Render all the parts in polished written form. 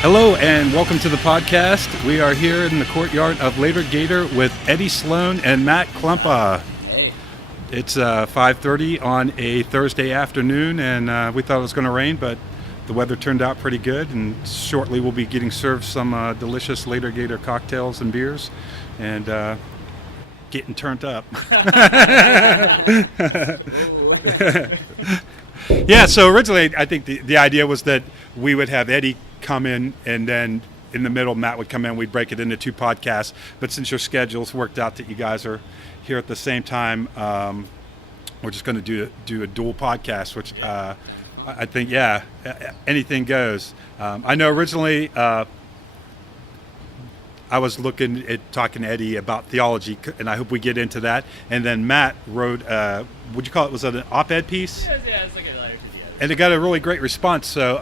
Hello and welcome to the podcast. We are here in the courtyard of Later Alligator with Eddie Sloane and Matt Klempa. Hey. It's 5:30 on a Thursday afternoon, and we thought it was going to rain, but the weather turned out pretty good, and shortly we'll be getting served some delicious Later Alligator cocktails and beers, and getting turned up. Yeah, so originally I think the idea was that we would have Eddie come in, and then in the middle Matt would come in. We'd break it into two podcasts, but since your schedules worked out that you guys are here at the same time, we're just going to do a dual podcast, which I think, yeah, anything goes. I know originally I was looking at talking to Eddie about theology, and I hope we get into that. And then Matt wrote, would you call it, was it an op-ed piece? Yeah, it's like a letter to the And it got a really great response. So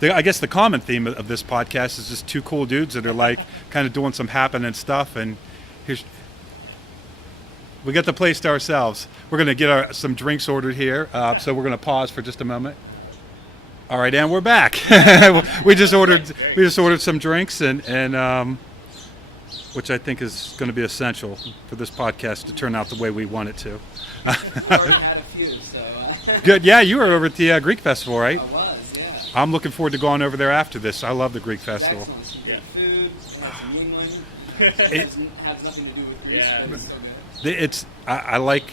I guess the common theme of this podcast is just two cool dudes that are like kind of doing some happening stuff. And we got the place to ourselves. We're going to get some drinks ordered here. So we're going to pause for just a moment. All right, and we're back. we just ordered some drinks, and which I think is going to be essential for this podcast to turn out the way we want it to. Good. Yeah, you were over at the Greek Festival, right? I was, yeah. I'm looking forward to going over there after this. I love the Greek Festival. Excellent. Food, some England. It has nothing to do with Greece, but it's so good. I like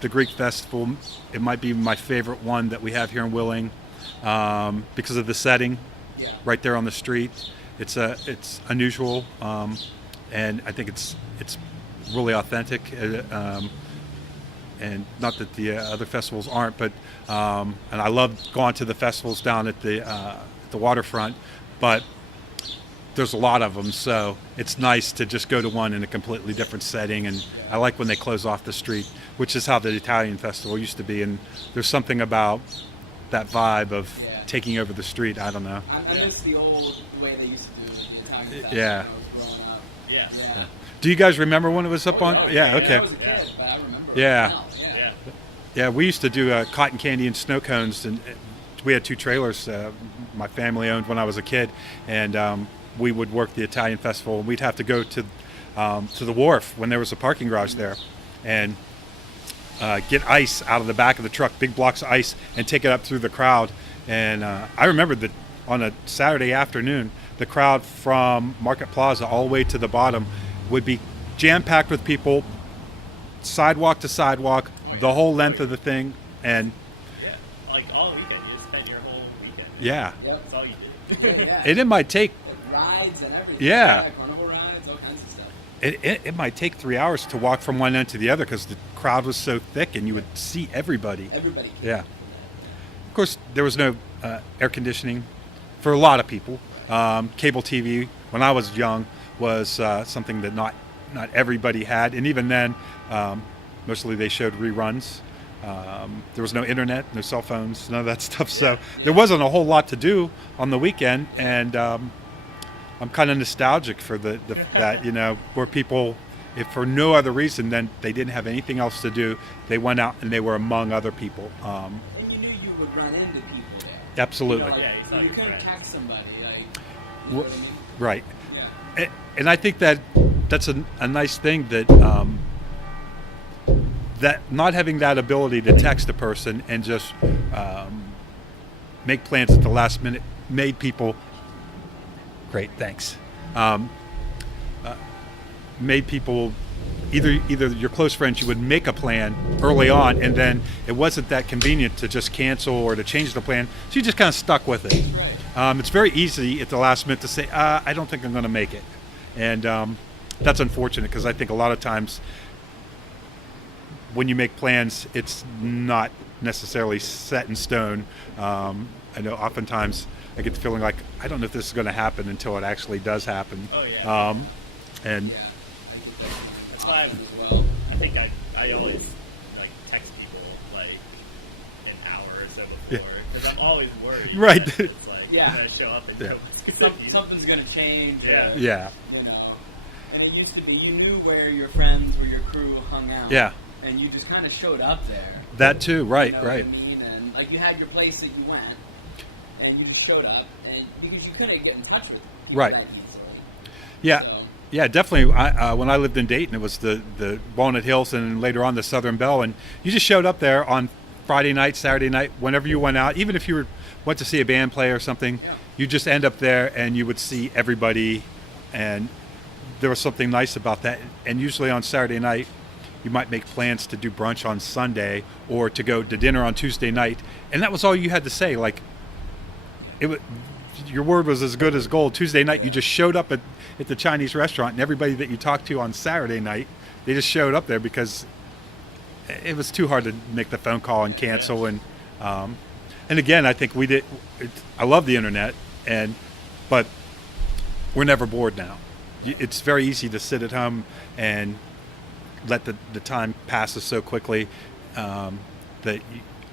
the Greek Festival. It might be my favorite one that we have here in Willing. Because of the setting, Yeah. right there on the street. It's unusual, and I think it's really authentic. And not that the other festivals aren't, but and I love going to the festivals down at the waterfront. But there's a lot of them, so it's nice to just go to one in a completely different setting. And I like when they close off the street, which is how the Italian festival used to be. And there's something about that vibe of taking over the street. I don't know. I miss the old way they used to do the Italian festival Yeah. when I was growing up. Yeah. Do you guys remember when it was up on? Yeah, okay. I was a kid, but I remember Yeah. it now. Yeah. Yeah, we used to do cotton candy and snow cones, and we had two trailers my family owned when I was a kid, and we would work the Italian festival, and we'd have to go to the wharf when there was a parking garage there, and get ice out of the back of the truck, big blocks of ice, and take it up through the crowd. And I remember that on a Saturday afternoon, the crowd from Market Plaza all the way to the bottom would be jam-packed with people, sidewalk to sidewalk, the whole length of the thing. And yeah, like all weekend, you just spent your whole weekend. yeah, Yep. That's all you did. Yeah. and it might take Rides and everything. Yeah. Carnival rides, all kinds of stuff. it might take 3 hours to walk from one end to the other because the crowd was so thick, and you would see everybody. Everybody. Yeah. Of course, there was no air conditioning for a lot of people. Cable TV, when I was young, was something that not everybody had. And even then, mostly they showed reruns. There was no internet, no cell phones, none of that stuff. So there wasn't a whole lot to do on the weekend. And I'm kind of nostalgic for that, where people, if for no other reason than they didn't have anything else to do, they went out and they were among other people. And you knew you would run into people there. Absolutely. You know, Yeah, he's not you your couldn't friend. catch somebody. Like, you know what I mean? Right. Yeah. And I think that's a nice thing that that not having that ability to text a person and just make plans at the last minute made people great. Thanks. Made people either your close friends, you would make a plan early on, and then it wasn't that convenient to just cancel or to change the plan, so you just kind of stuck with it. It's very easy at the last minute to say, I don't think I'm going to make it, and that's unfortunate because I think a lot of times when you make plans, it's not necessarily set in stone. I know oftentimes I get the feeling like I don't know if this is going to happen until it actually does happen. Oh, yeah. And Yeah. I think That's why as well. I think I always like text people like an hour or so before because I'm always worried. Right. That it's like Yeah. I'm gonna show up and Yeah. nobody's gonna be- Something's going to change. Yeah. yeah, You know. And it used to be you knew where your friends, where your crew hung out. yeah, And you just kind of showed up there. that too. Right, You know right. what I mean? And like you had your place that you went. and you just showed up, and because you couldn't get in touch with people Right. that easily. Yeah. So, Yeah, definitely. When I lived in Dayton, it was the Walnut Hills and later on the Southern Bell, and you just showed up there on Friday night, Saturday night, whenever you went out, even if you went to see a band play or something, Yeah. you just end up there and you would see everybody, and there was something nice about that. And usually on Saturday night, you might make plans to do brunch on Sunday or to go to dinner on Tuesday night, and that was all you had to say. Like, your word was as good as gold. Tuesday night, you just showed up at the Chinese restaurant, and everybody that you talked to on Saturday night, they just showed up there because it was too hard to make the phone call and cancel. And again, I think we did. I love the internet, but we're never bored now. It's very easy to sit at home and let the time pass us so quickly that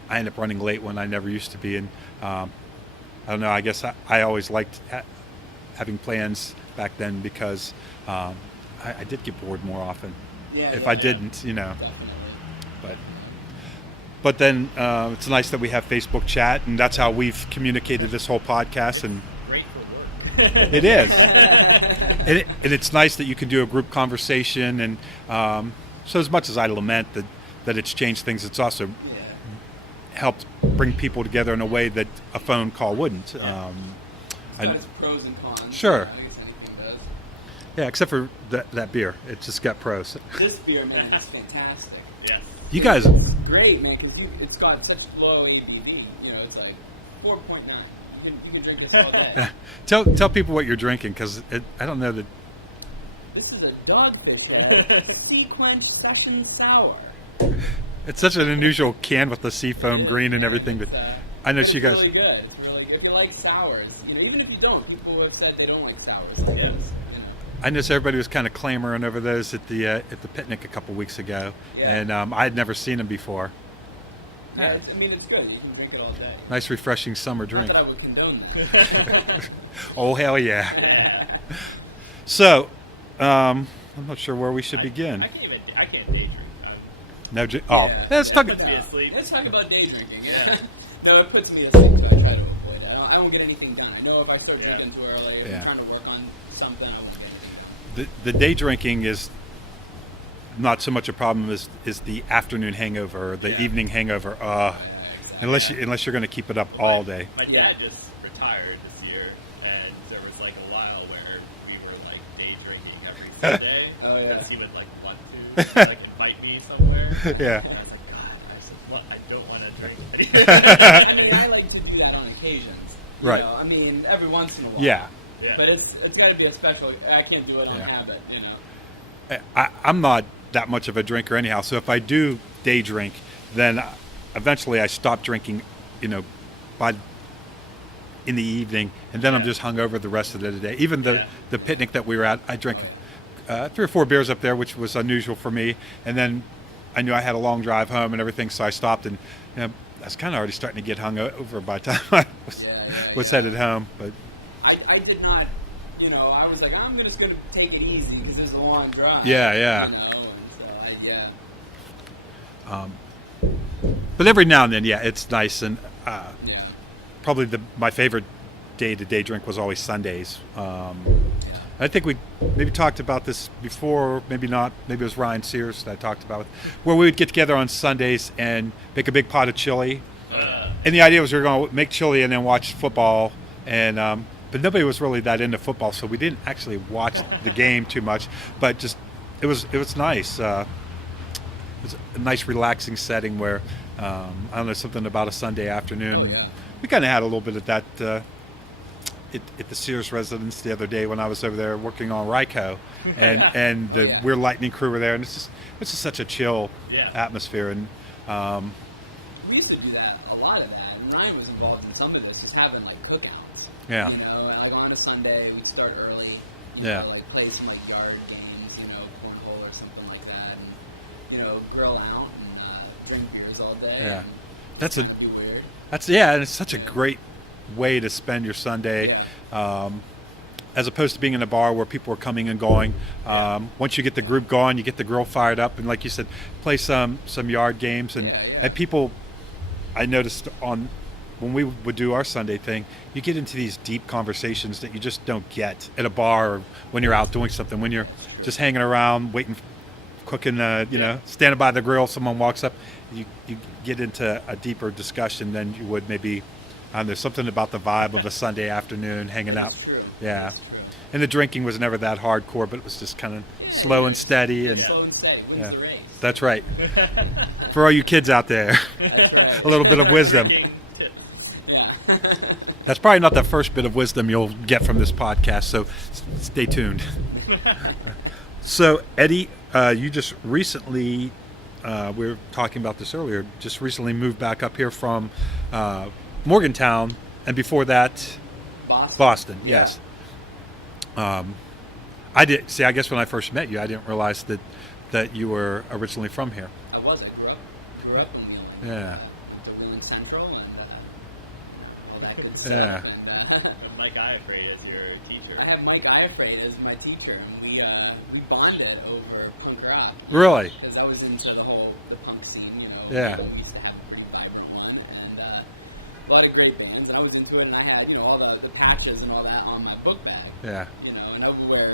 I end up running late when I never used to be. And I don't know. I guess I always liked having plans back then because I did get bored more often. yeah, If yeah, I didn't, definitely. But then it's nice that we have Facebook chat, and that's how we've communicated this whole podcast. And Great for work. it is, and it's nice that you can do a group conversation. And so, as much as I lament that it's changed things, it's also helped bring people together in a way that a phone call wouldn't. It's got its pros and cons. Sure. I guess anything does. Yeah, except for that beer, it just got pros. This beer, man, is fantastic. Yes. You guys, It's great, man, because it's got such low ABV. You know, it's like 4.9. You can drink this all day. tell people what you're drinking, because I don't know that. This is a Dogfish Ale Sequence Session Sour. It's such an unusual can with the seafoam green and everything, but I know it's you guys. really good. It's really good. If you like sours, you know, even if you don't, people have said they don't like sours. Yeah. I noticed everybody was kind of clamoring over those at the picnic a couple weeks ago, Yeah. and I had never seen them before. Yeah, I mean, it's good. You can drink it all day. Nice, refreshing summer Not drink. that I would condone that. Oh hell yeah! So, I'm not sure where we should begin. I can't day drink. No, Yeah. let's talk. Puts me asleep. Let's talk about day drinking. Yeah. No, it puts me asleep, so I try to avoid it. I don't get anything done. I know if I start drinking too early, or Yeah. I'm trying to work on something, I won't get anything done. The day drinking is not so much a problem as the afternoon hangover or the evening hangover. Unless you're going to keep it up all day. My dad just retired this year, and there was like a while where we were like day drinking every Sunday. Oh, yeah. Because he would like want to like invite me somewhere. Yeah. And I was like, God, I don't want to drink I anymore. mean, I like to do that on occasions. You Right. know, I mean, every once in a while. Yeah. Yeah. But it's got to be a special. I can't do it on Yeah. habit. You know. I'm not that much of a drinker anyhow, so if I do day drink, then eventually I stop drinking, in the evening, and then I'm just hungover the rest of the day. Even the picnic that we were at, I drank 3 or 4 beers up there, which was unusual for me, and then I knew I had a long drive home and everything, so I stopped, and I was kind of already starting to get hungover by the time I was headed home. But I did not. You know, I was like, I'm just going to take it easy because it's a long drive. Yeah. You know, so yeah. but every now and then, it's nice, and Yeah. probably my favorite day to day drink was always Sundays. I think we maybe talked about this before, maybe not. Maybe it was Ryan Sears that I talked about, where we would get together on Sundays and make a big pot of chili. And the idea was we were going to make chili and then watch football. And but nobody was really that into football, so we didn't actually watch the game too much. But just it was nice. It was a nice, relaxing setting where I don't know, something about a Sunday afternoon. Oh, yeah. We kind of had a little bit of that. At the Sears residence the other day when I was over there working on Ryko, and the Weird Lightning crew were there, and it's just such a chill atmosphere. And We used to do that, a lot of that. And Ryan was involved in some of this, just having like cookouts. Yeah. You know, and like on a Sunday, we'd start early. Yeah. Know, like play some like yard games, cornhole or something like that, and grill out and drink beers all day. Yeah. And That's kinda be weird. and it's such a great way to spend your Sunday, as opposed to being in a bar where people are coming and going. Once you get the group going, you get the grill fired up, and like you said, play some yard games, and people. I noticed when we would do our Sunday thing, you get into these deep conversations that you just don't get at a bar or when you're out doing something. When you're just hanging around, waiting, cooking, standing by the grill, someone walks up, you get into a deeper discussion than you would maybe. There's something about the vibe of a Sunday afternoon hanging out. True. Yeah. And the drinking was never that hardcore, but it was just kind of slow and steady. And Slow and steady wins the race. that's right. For all you kids out there, a little bit of wisdom. Yeah. That's probably not the first bit of wisdom you'll get from this podcast, so stay tuned. So, Eddie, you just recently, we were talking about this earlier, just recently moved back up here from Morgantown, and before that, Boston, yes. I guess when I first met you, I didn't realize that you were originally from here. I was. I grew up in England. Yeah. To Wheeling Central and all that good stuff. Yeah. And, Mike Iafrate as your teacher. I have Mike Iafrate as my teacher. And we bonded over punk rock. Really? Because I was into the punk scene, Yeah. We used to have a pretty vibrant one. And a lot of great bands. And I was into it, and I had, all the patches and all that on my book bag. Yeah. And I would wear,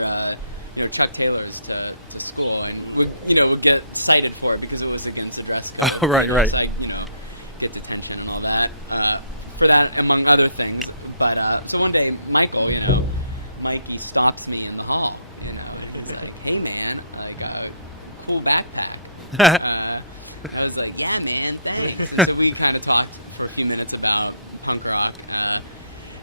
Chuck Taylors to school, and would get cited for it because it was against the dress code. Oh, right. It's like, get detention and all that. For that, among other things. But, so one day, Michael, Mikey stops me in the hall. He's like, hey, man, cool backpack. I was like, yeah, man, thanks. So we kind of talked for a few minutes about punk rock.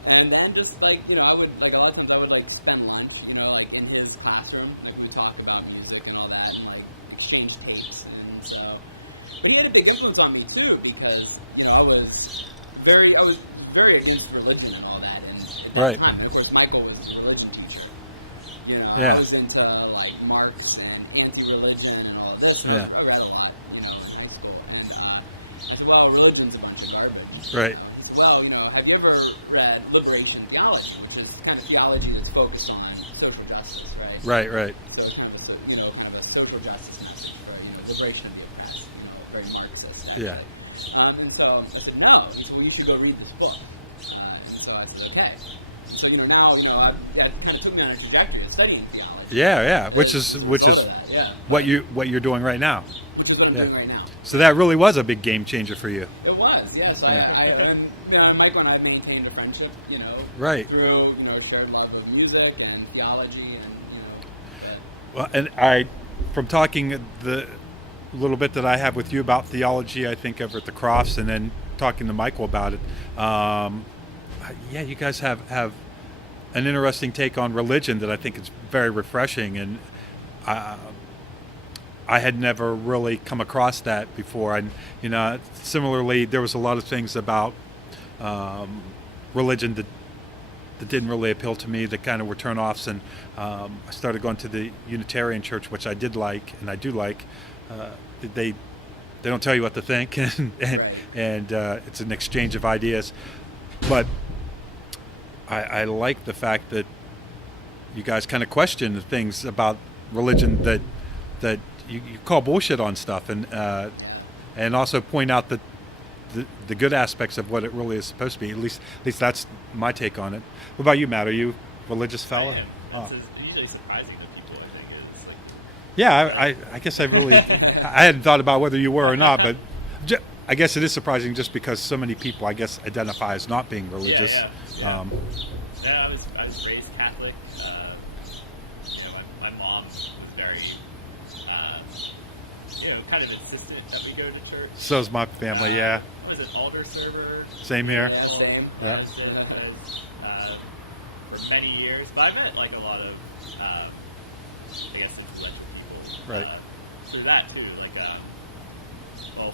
And then just, I would, a lot of times I would, spend lunch, in his classroom. We talk about music and all that and, exchange tapes. And so, but he had a big influence on me, too, because, I was very against religion and all that. And Right. Time, of course, Michael was a religion teacher. Yeah. I was into, Marx and anti-religion and all of this. Yeah. I read a lot, in high school. And I said, well, religion's a bunch of garbage. Right. Well, have you ever read Liberation Theology, which is kind of theology that's focused on social justice, right? Right. So kind of a social justice message for, liberation of the oppressed, very Marxist. Yeah. And so I said, no. He said, well, you should go read this book. So I said, okay. So, now, it kind of took me on a trajectory of studying theology. Yeah. Which is what you're doing right now. Which is what I'm doing right now. So that really was a big game changer for you. It was, yes. Michael and I maintained a friendship, Right. through, shared love of music and theology and, Well, and from talking the little bit that I have with you about theology, I think over at the Crofts, and then talking to Michael about it, you guys have an interesting take on religion that I think is very refreshing, and I had never really come across that before. And similarly, there was a lot of things about religion that didn't really appeal to me, that kind of were turn-offs, and I started going to the Unitarian Church, which I did like, and I do like. They don't tell you what to think, and it's an exchange of ideas. But I like the fact that you guys kind of question the things about religion that you call bullshit on stuff, and also point out that the good aspects of what it really is supposed to be. At least that's my take on it. What about you, Matt? Are you a religious fella? It's usually surprising to people, I think. It's Yeah, I guess I really I hadn't thought about whether you were or not, but I guess it is surprising just because so many people, I guess, identify as not being religious. Yeah. I was raised Catholic. My mom was very, kind of insistent that we go to church. So is my family, yeah. Was it altar server? Same here. Yeah, same. Yeah. For many years, but I met a lot of, I guess, influential people. Right. Through that too,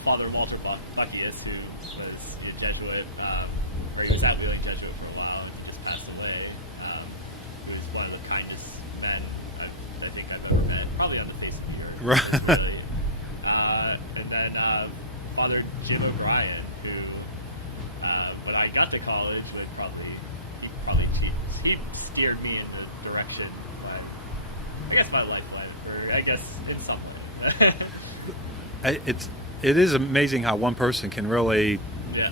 Father Walter Buckius, who was a Jesuit, or he was at Wheeling Jesuit for a while, just passed away. He was one of the kindest men I think I've ever met, probably on the face of the earth. Right. Really. And then Father Jill O'Brien, who, when I got to college, he steered me in the direction I guess my life went, or I guess in some way. It is amazing how one person can really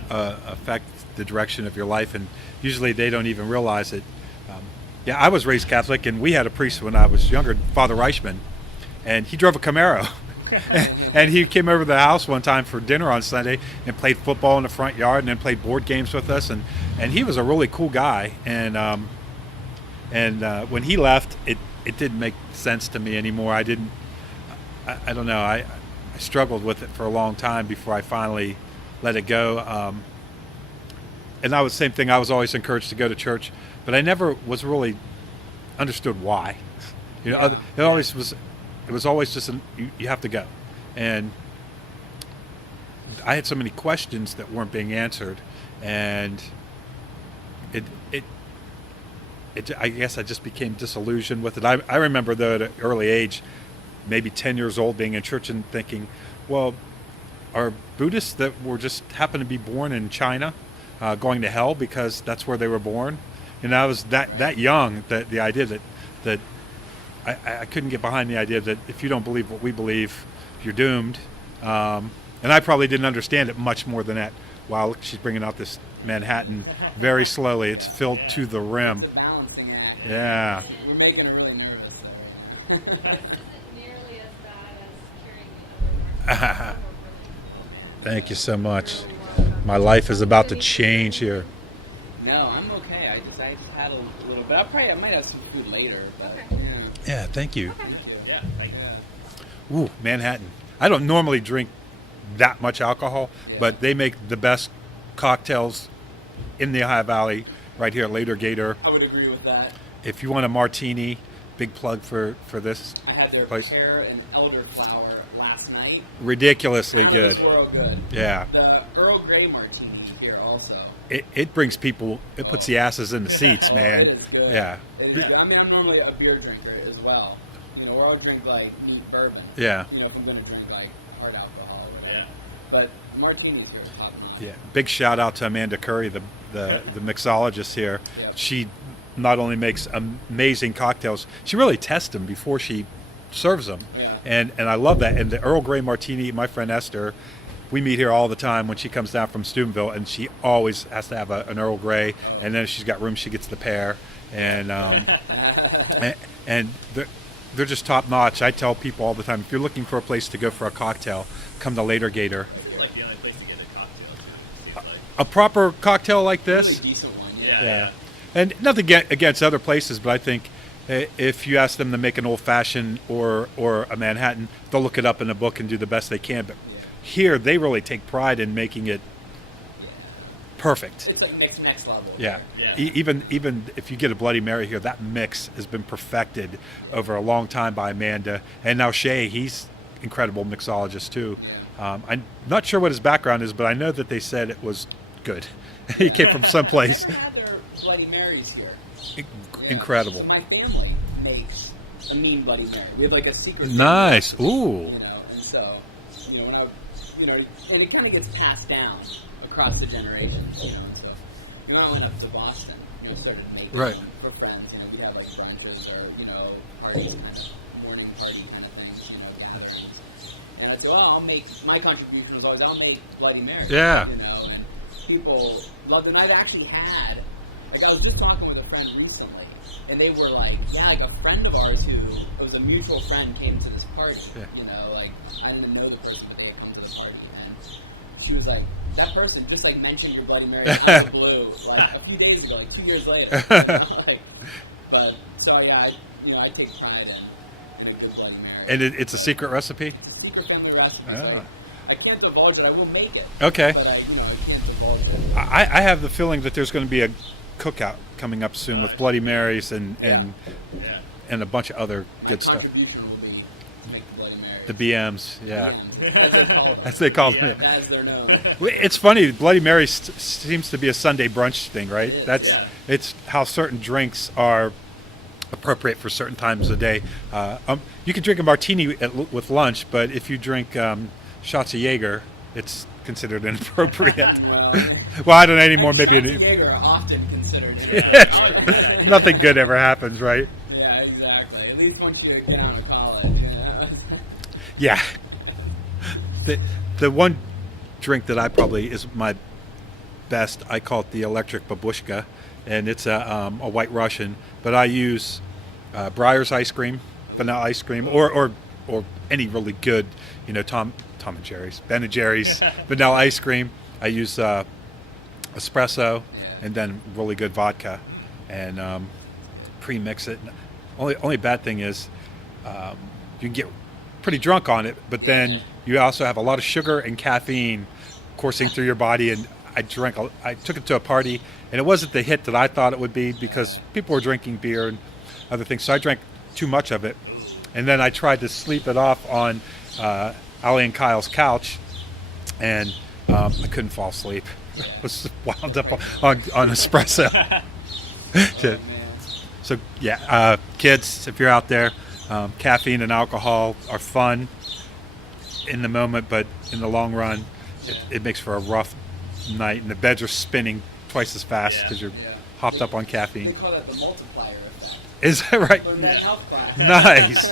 affect the direction of your life, and usually they don't even realize it. Yeah, I was raised Catholic, and we had a priest when I was younger, Father Reichman, and he drove a Camaro. And he came over to the house one time for dinner on Sunday and played football in the front yard, and then played board games with us, and he was a really cool guy. And when he left, it didn't make sense to me anymore. I don't know. I struggled with it for a long time before I finally let it go. And I was same thing. I was always encouraged to go to church, but I never was really understood why. You know, it was always just you have to go, and I had so many questions that weren't being answered, and I guess I just became disillusioned with it. I remember though at an early age, maybe 10 years old, being in church and thinking, well, are Buddhists that were just happen to be born in China going to hell because that's where they were born? And I was that young, that the idea that I couldn't get behind the idea that if you don't believe what we believe, you're doomed. And I probably didn't understand it much more than that. Wow, look, she's bringing out this Manhattan very slowly. It's filled to the rim. It's a balancing act. Yeah. We're making her really nervous. So. Nearly as bad as carrying the other Thank you so much. My life is about to change here. No, I'm okay. I just had a little bit. I might have some food later. But, Okay. Yeah, thank you. Thank you. Yeah, thank you. Ooh, Manhattan. I don't normally drink that much alcohol, but they make the best cocktails in the Ohio Valley right here at Later Alligator. I would agree with that. If you want a martini, big plug for this I had their place. pear and elderflower last night. Ridiculously That good. was real good. Yeah. The Earl Grey martini here also. It brings people, it puts the asses in the seats, man. It is good. Yeah. It is good. I mean, I'm normally a beer drinker as well. You know, or I'll drink like neat bourbon. Yeah. You know, if I'm going to drink like hard alcohol. Or whatever. Yeah. But martinis here are top notch. Yeah. Big shout out to Amanda Curry, the mixologist here. Yeah. She not only makes amazing cocktails, she really tests them before she serves them. Yeah. And I love that. And the Earl Grey martini, my friend Esther, we meet here all the time when she comes down from Steubenville, and she always has to have an Earl Grey, and then if she's got room, she gets the pear. And and they're just top notch. I tell people all the time, if you're looking for a place to go for a cocktail, come to Later Gator. It's like the only place to get a cocktail. Seems like. A proper cocktail like Really this. decent one. Yeah. And nothing against other places, but I think if you ask them to make an old fashioned or a Manhattan, they'll look it up in a book and do the best they can. But here, they really take pride in making it perfect. It's like next level. Yeah. Yeah. Even if you get a Bloody Mary here, that mix has been perfected over a long time by Amanda. And now Shay, he's incredible mixologist too. I'm not sure what his background is, but I know that they said it was good. He came from someplace. I've never had their Bloody Marys here. Incredible. So my family makes a mean Bloody Mary. We have like a secret. Nice. Ooh. You know, and so, and it kind of gets passed down across the generations. You know, and so when I went up to Boston, started making Right. them for friends. We have like brunches or parties, kind of morning party kind of things. Gatherings. And I said, I'll make my contribution was always I'll make Bloody Mary. Yeah. And people loved it. And I actually had. Like, I was just talking with a friend recently, and they were like, like a friend of ours who, it was a mutual friend, came to this party. Yeah. I didn't even know the person, but they had come to the party. And she was like, that person just, mentioned your Bloody Mary out of the blue, a few days ago, 2 years later. But, so, I take pride in a good Bloody Mary. And it's a secret recipe? It's a secret thing to recipe. Oh. I can't divulge it. I will make it. Okay. But I can't divulge it. I have the feeling that there's going to be a cookout coming up soon with Bloody Marys and a bunch of other good My stuff. contribution will be to make the Bloody Mary. The BMs, yeah. As they call them. As they call them. As they're known. It's funny, Bloody Mary seems to be a Sunday brunch thing, right? It is, It's how certain drinks are appropriate for certain times of the day. You can drink a martini with lunch, but if you drink shots of Jaeger, it's considered inappropriate. Well, I don't know anymore. Maybe Shots of Jaeger are often considered. nothing good ever happens, right? Yeah, exactly. At least once you get out of college. Yeah. The one drink that I probably is my best. I call it the electric babushka, and it's a White Russian. But I use Breyer's ice cream, vanilla ice cream, or any really good, Tom and Jerry's, Ben and Jerry's vanilla ice cream. I use espresso and then really good vodka, and pre-mix it. Only bad thing is you can get pretty drunk on it, but then you also have a lot of sugar and caffeine coursing through your body. And I took it to a party, and it wasn't the hit that I thought it would be because people were drinking beer and other things. So I drank too much of it, and then I tried to sleep it off on Allie and Kyle's couch, and I couldn't fall asleep. I was wound up on espresso. So yeah, kids, if you're out there, caffeine and alcohol are fun in the moment, but in the long run, it makes for a rough night, and the beds are spinning twice as fast because you're hopped up on They caffeine. call that the multiplier effect. Is that right? Learned that in health class. Nice.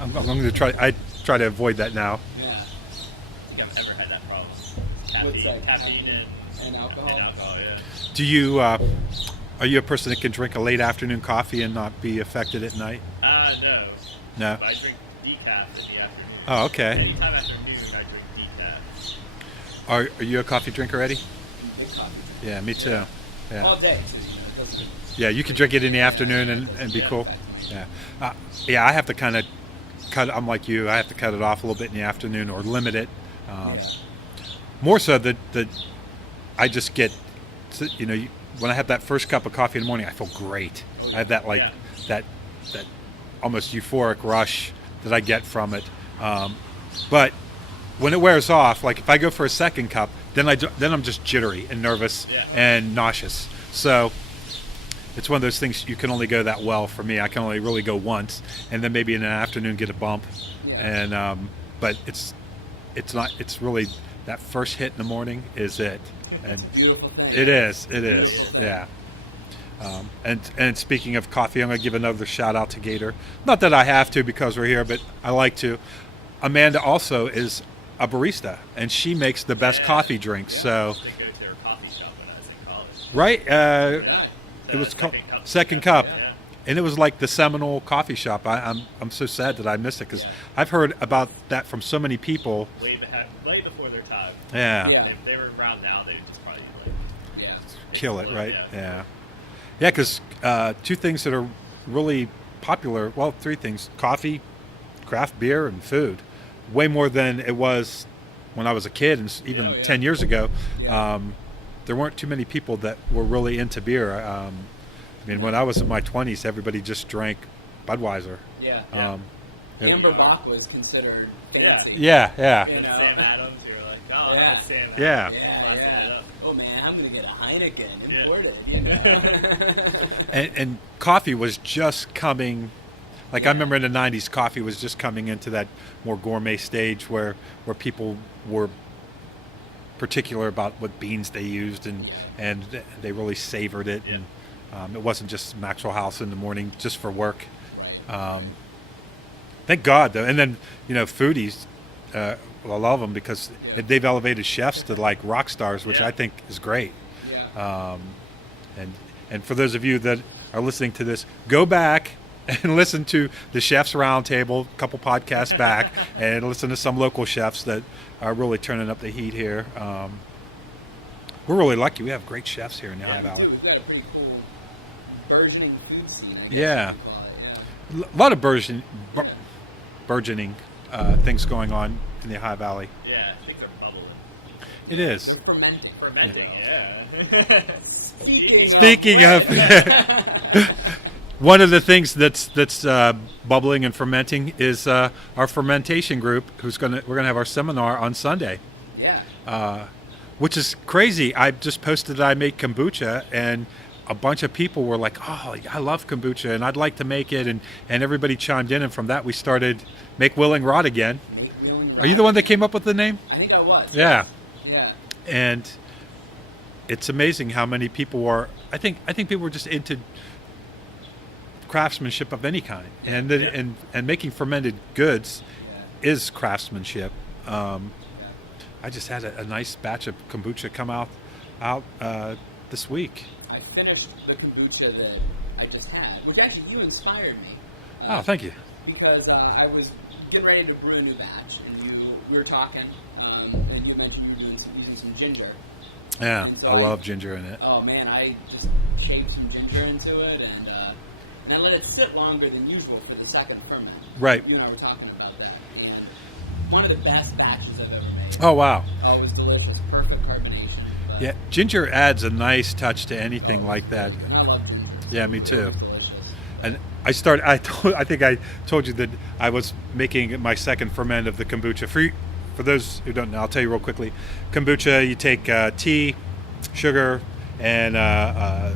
I'm going to try. I try to avoid that now. Yeah. I think I've never had that problem. What's that? Caffeine And alcohol. and alcohol, yeah. Do you? Are you a person that can drink a late afternoon coffee and not be affected at night? No. No. But I drink decaf in the afternoon. Oh, okay. Anytime after noon, I drink decaf. Are you a coffee drinker, Eddie? Big coffee. Yeah, me too. All Yeah. day. So, it doesn't- Yeah, you can drink it in the afternoon and be cool. Yeah. I have to kind of cut. I'm like you. I have to cut it off a little bit in the afternoon or limit it. More so that I just get, when I have that first cup of coffee in the morning, I feel great. I have that that almost euphoric rush that I get from it. But when it wears off, like if I go for a second cup, then I'm just jittery and nervous and nauseous. So it's one of those things you can only go that well for me. I can only really go once, and then maybe in the afternoon get a bump. And but it's really that first hit in the morning is it. And Beautiful thing. it is, yeah. And speaking of coffee, I'm going to give another shout out to Gator. Not that I have to because we're here, but I like to. Amanda also is a barista, and she makes the best coffee drinks. So, I used to go to her coffee shop when I was in college. right, it was called Second Cup, Yeah. and it was like the seminal coffee shop. I'm so sad that I missed it because I've heard about that from so many people. Way before their time. Yeah. Yeah. If they were around now, they'd just probably Yeah. Kill it, right? Yeah. Yeah, because two things that are really popular, well, three things: coffee, craft beer, and food. Way more than it was when I was a kid, and even 10 years ago. There weren't too many people that were really into beer. I mean, when I was in my 20s, everybody just drank Budweiser. Yeah. Amber Bach was considered fancy. Yeah. You know? Sam Adams, you were like, oh, Yeah. that's Sam Adams. Yeah. Yeah. Oh man, I'm gonna get a Heineken Yeah. imported. You know? And coffee was just coming. Like I remember in the 90s, coffee was just coming into that more gourmet stage where people were particular about what beans they used and they really savored it. Yeah. And it wasn't just Maxwell House in the morning just for work. Right. Thank God, though. And then, foodies, I love them because they've elevated chefs to like rock stars, which I think is great. Yeah. And for those of you that are listening to this, go back and listen to the Chefs Roundtable, a couple podcasts back, and listen to some local chefs that are really turning up the heat here. We're really lucky. We have great chefs here in the High Valley. We've got a pretty cool burgeoning food scene. I guess Yeah. you call it, A lot of burgeoning things going on in the High Valley. Yeah, I think they're bubbling. It is. They're fermenting. Fermenting, yeah. Speaking of, one of the things that's bubbling and fermenting is our fermentation group. We're gonna have our seminar on Sunday, Yeah. which is crazy. I just posted that I make kombucha, and a bunch of people were like, "Oh, I love kombucha, and I'd like to make it," and everybody chimed in, and from that we started Make Willing Rot Again. Are you the one that came up with the name? I think I was. Yeah. Yeah. And it's amazing how many people are. I think people were just into craftsmanship of any kind, and making fermented goods is craftsmanship. I just had a nice batch of kombucha come out this week. I finished the kombucha that I just had, which actually you inspired me. Oh, thank you. Because I was getting ready to brew a new batch, and we were talking, and you mentioned you were using some ginger. Yeah, So I love ginger in it. Oh man, I just shaved some ginger into it, and I let it sit longer than usual for the second ferment. Right. You and I were talking about that. And one of the best batches I've ever made. Oh, wow. Oh, it was delicious. Perfect carbonation. Yeah, ginger adds a nice touch to anything like that. I love ginger. Yeah, me too. It's delicious. And I think I told you that I was making my second ferment of the kombucha. For those who don't know, I'll tell you real quickly. Kombucha, you take tea, sugar, and I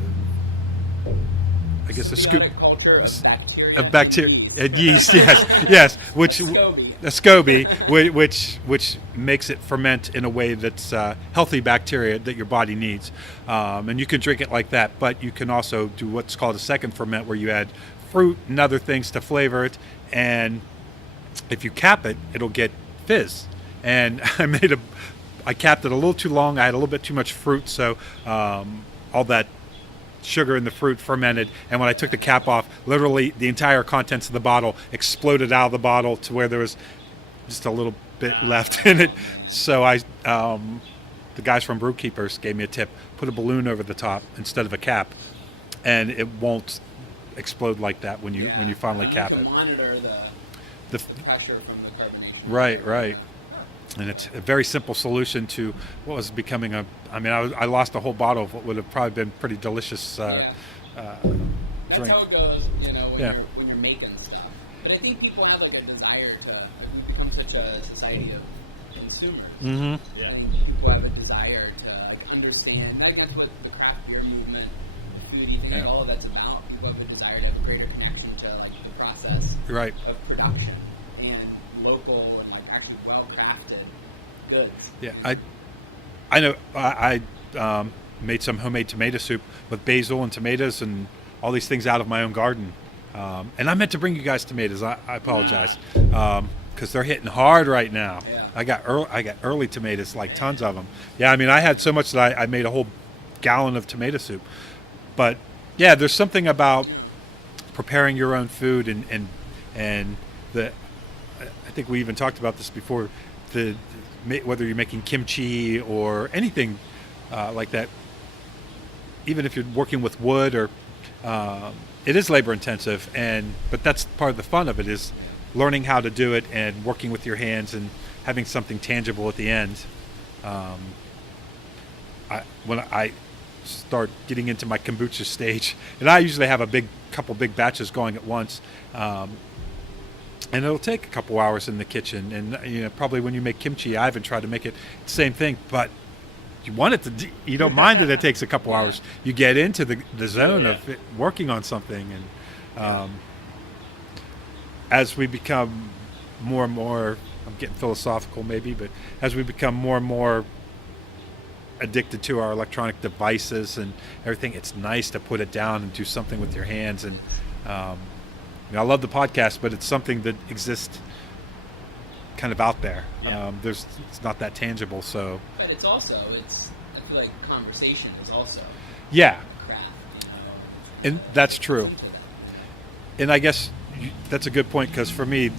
guess a scoop culture of bacteria. of bacteria and yeast. Yes, yes, which SCOBY. a SCOBY, which makes it ferment in a way that's healthy bacteria that your body needs, and you can drink it like that. But you can also do what's called a second ferment, where you add fruit and other things to flavor it, and if you cap it, it'll get fizz. And I capped it a little too long. I had a little bit too much fruit, so all that sugar in the fruit fermented, and when I took the cap off, literally the entire contents of the bottle exploded out of the bottle to where there was just a little bit left in it. So the guys from Brewkeepers gave me a tip: put a balloon over the top instead of a cap, and it won't explode like that when you finally cap it. Monitor the pressure from the carbonation. Right. And it's a very simple solution to what was becoming I lost a whole bottle of what would have probably been pretty delicious That's drink. how it goes, when Yeah. you're making stuff. But I think people have like a desire we've become such a society of consumers. Mm-hmm. Yeah. I think people have a desire to understand, like that's what the craft beer movement, foodie thing, all of that's about. People have a desire to have a greater connection to like the process Right. of production and local and like actually well-crafted goods. Yeah, I know. I made some homemade tomato soup with basil and tomatoes and all these things out of my own garden. And I meant to bring you guys tomatoes. I apologize because they're hitting hard right now. Yeah. I got early tomatoes, like tons of them. Yeah, I had so much that I made a whole gallon of tomato soup. But yeah, there's something about preparing your own food and the. I think we even talked about this before. Whether you're making kimchi or anything like that, even if you're working with wood or it is labor intensive, but that's part of the fun of it, is learning how to do it and working with your hands and having something tangible at the end. When I start getting into my kombucha stage, and I usually have a couple big batches going at once. And it'll take a couple hours in the kitchen, and probably when you make kimchi, I haven't tried to make it the same thing, but you don't mind that it takes a couple hours. You get into the zone of working on something, and as we become more and more, I'm getting philosophical maybe, but as we become more and more addicted to our electronic devices and everything, it's nice to put it down and do something with your hands. And I love the podcast, but it's something that exists kind of out there. Yeah. It's not that tangible, so. But I feel like conversation is also Yeah, craft. and that's true. And I guess that's a good point, because for me,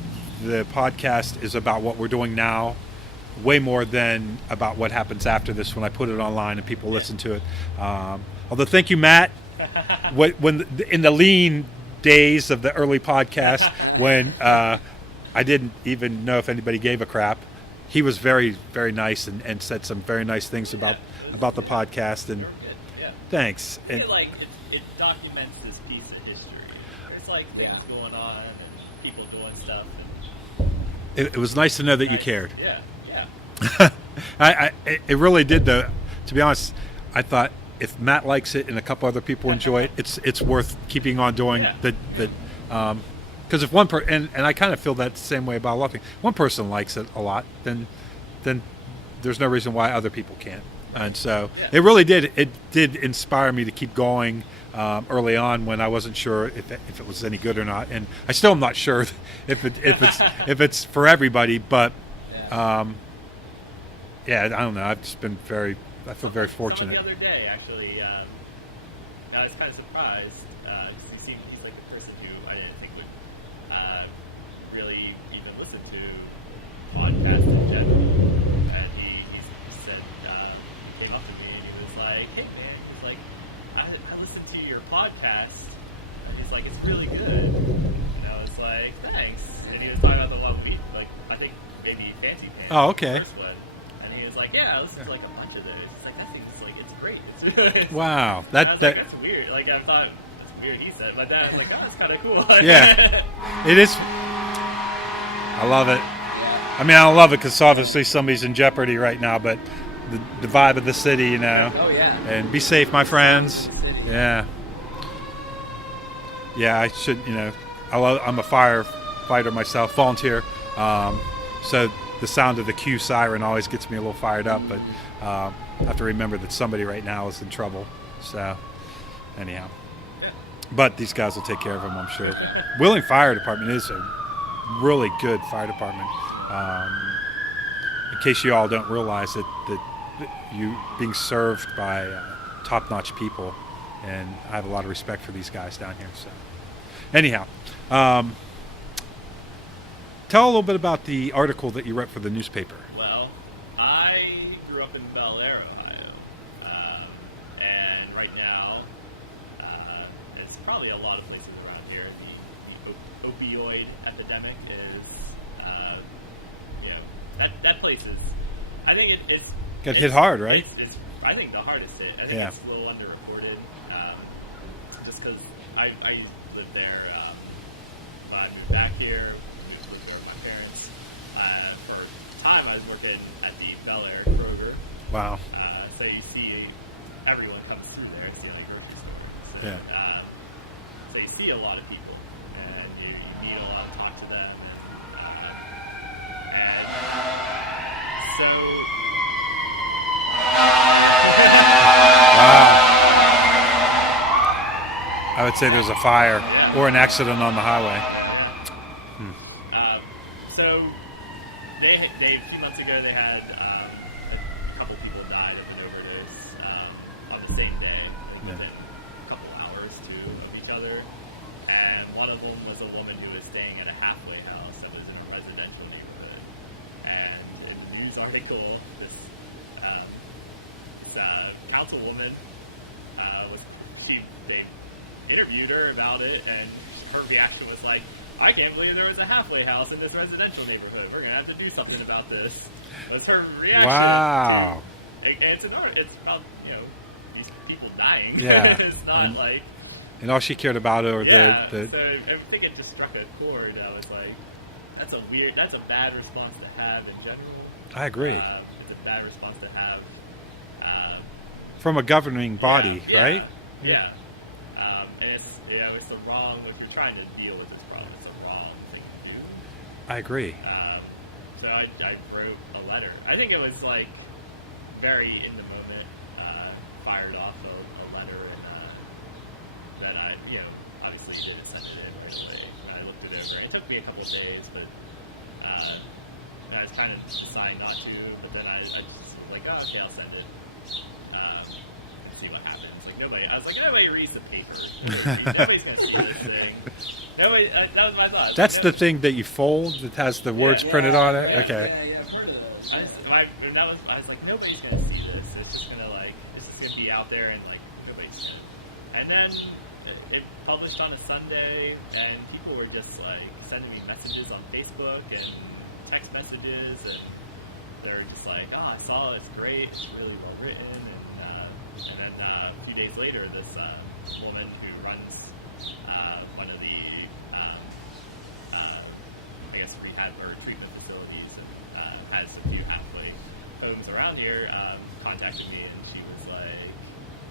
the podcast is about what we're doing now, way more than about what happens after this when I put it online and people listen to it. Although, thank you, Matt. When in the lean days of the early podcast, when I didn't even know if anybody gave a crap, he was very, very nice and said some very nice things about the podcast. And thanks. I feel like it documents this piece of history. There's like things going on and people doing stuff. And It was nice to know that you cared. yeah. It really did, though. To be honest, I thought if Matt likes it and a couple other people enjoy it, it's worth keeping on doing. Because if one and I kind of feel that the same way about a lot of things. One person likes it a lot, then there's no reason why other people can't. And so it really did. It did inspire me to keep going early on when I wasn't sure if it was any good or not, and I still am not sure if it's for everybody. But yeah, I don't know. I've just been I feel very Someone fortunate. the other day, actually, I was kind of surprised. He's like the person who I didn't think would really even listen to podcasts in general. And he said, came up to me and he was like, "Hey man," he's like, I listened to your podcast. And he's like, "It's really good." And I was like, "Thanks." And he was talking about the one we, like, I think maybe Fancy Pants. Oh, okay. The first one. And he was like, "Yeah, I listened to like a bunch of those." He's like, "That thing's like, it's great." It's Wow, I was that like, that's weird. Like, I thought it's weird he said, but then I was like, "Oh, that's kind of cool." Yeah. It is. I love it. I mean, I don't love it because obviously somebody's in jeopardy right now, but the vibe of the city, you know. Oh yeah. And be safe, my friends. Yeah. Yeah, I should, you know, I'm a firefighter myself, volunteer. So the sound of the Q siren always gets me a little fired up, but I have to remember that somebody right now is in trouble. So, anyhow. But these guys will take care of them, I'm sure. Wheeling Fire Department is a really good fire department. In case you all don't realize that you being served by top-notch people, and I have a lot of respect for these guys down here. So, anyhow, tell a little bit about the article that you wrote for the newspaper. Well, I grew up in Bel Air, Ohio, and right now, there's probably a lot of places around here. The opioid epidemic is, you know, that place is. I think it's Got hit hard, right? It's I think the hardest hit. I think Yeah. it's a little underreported, just because I lived there when I moved back here. Lived there with my parents. For a time, I was working at the Bel Air Kroger. Wow. So you see everyone comes through there. It's the only grocery store. So, Yeah. so you see a lot of people, and you meet a lot, talk to them, and so. Wow. I would say there's a fire or an accident on the highway. So they a few months ago they had a couple people died of an overdose on the same day, within a couple hours too of each other. And one of them was a woman who was staying at a halfway house that was in a residential neighborhood. And in the news article, this councilwoman they interviewed her about it, and her reaction was like, "I can't believe there was a halfway house in this residential neighborhood. We're gonna have to do something about this." Was her reaction. Wow. And it's about, you know, these people dying. Yeah. It's not like. And all she cared about are Yeah. the So I think it just struck a chord. I was like, that's a bad response to have in general. I agree. It's a bad response to have. From a governing body, Yeah, right? Yeah. And it's the wrong. If you're trying to deal with this problem, it's the wrong thing to do. I agree. So I wrote a letter. I think it was like very in the moment, fired off a letter, and that I, obviously didn't send it in right away. I looked it over. It took me a couple of days, but I was trying to decide not to. But then I just was like, oh, okay, I'll send it. See what happens. Nobody reads the paper. Nobody's gonna see this thing. Nobody. That was my thought. That's the thing that you fold that has the words printed on it? Yeah, Okay. Yeah, I've heard of those. I was like, nobody's gonna see this. It's just gonna be out there, and like nobody's gonna. And then it published on a Sunday, and people were just like sending me messages on Facebook and text messages, and they're just like, "Oh, I saw it. It's great. It's really well written." And then a few days later, this woman who runs one of the, rehab or treatment facilities and has a few halfway homes around here, contacted me, and she was like,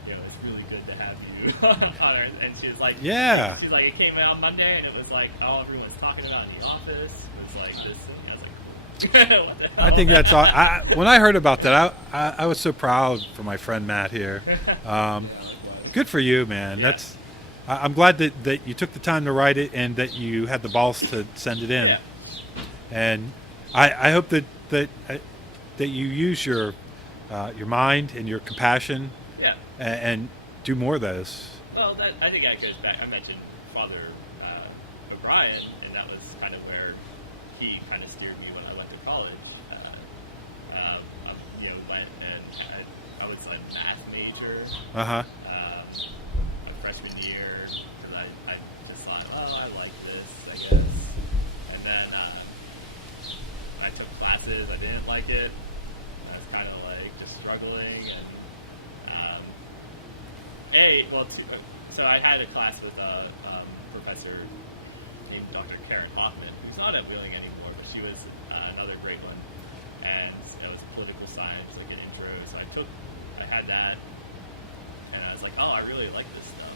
"It's really good to have you on her." And she was like, Yeah. She's like, "It came out on Monday, and it was like, oh, everyone's talking about it in the office. It was like this." And I was like, what the hell? I think that's all. When I heard about that, I was so proud for my friend Matt here. Good for you, man. Yeah. I'm glad that you took the time to write it and that you had the balls to send it in. Yeah. And I hope that that you use your mind and your compassion Yeah. and do more of those. Well, I think that goes back. I mentioned Father O'Brien, and that was kind of where he kind of steered me when I went to college. Went and I was a math major. Uh-huh. My freshman year, because I just thought, I like this, I guess. And then I took classes, I didn't like it. I was kind of like just struggling. And so I had a class with a professor named Dr. Karen Hoffman, who's not at Wheeling anymore, but she was another great one. And it was political science, like an intro. So I had that, and I was like, I really like this stuff.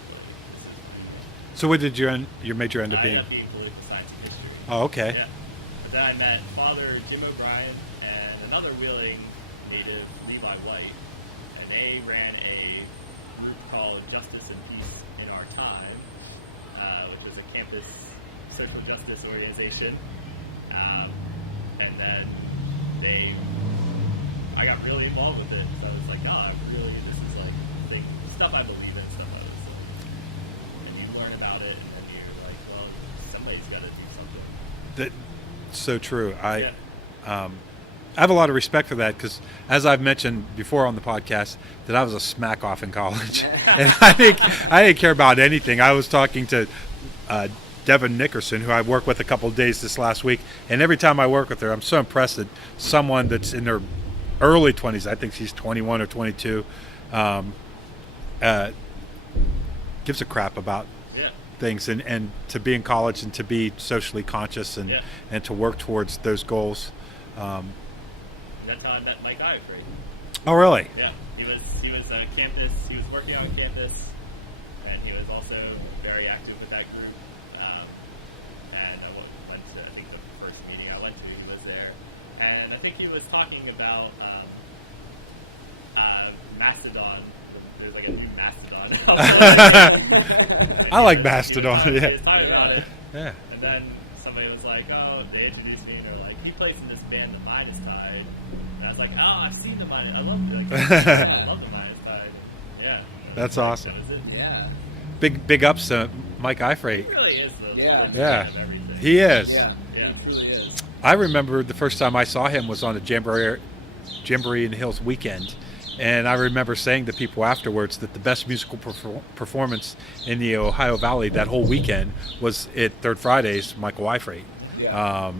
So what did your major end up I being? ended up being political science and history. Oh, okay. Yeah. But then I met Father Jim O'Brien and another Wheeling native, Levi White, and they ran a group called Justice and Peace in Our Time, which is a campus social justice organization. And then I got really involved with it. So I was like, this is like stuff I believe in, stuff I was like, and you learn about it, and then you're like, well, somebody's got to do something. That's so true. I have a lot of respect for that because, as I've mentioned before on the podcast, that I was a smack off in college, and I didn't care about anything. I was talking to Devin Nickerson, who I worked with a couple of days this last week, and every time I work with her, I'm so impressed that someone that's in their early 20s, I think she's 21 or 22, gives a crap about things, and to be in college and to be socially conscious and to work towards those goals. That's how I met Mike Ivory. Oh, really? Yeah, he was a campus. He was working on campus, and he was also very active with that group. And I went to, I think, the first meeting I went to, he was there, and I think he was talking about Mastodon. There's like a new Mastodon. I like Mastodon. He Yeah. was talking about it. Yeah. And then somebody was like, they introduced me, and they're like, he plays in this band, The Minus Tide. And I was like, I've seen The Minus. I love I love The Minus Tide. Yeah. That's awesome. That was it. Yeah. Big ups to Mike Ivory. He really is the Yeah. Yeah. of everything. He is. Yeah. Yeah. It truly is. I remember the first time I saw him was on a Jamboree in the Hills weekend. And I remember saying to people afterwards that the best musical performance in the Ohio Valley that whole weekend was at Third Friday's Michael Ivory. Yeah.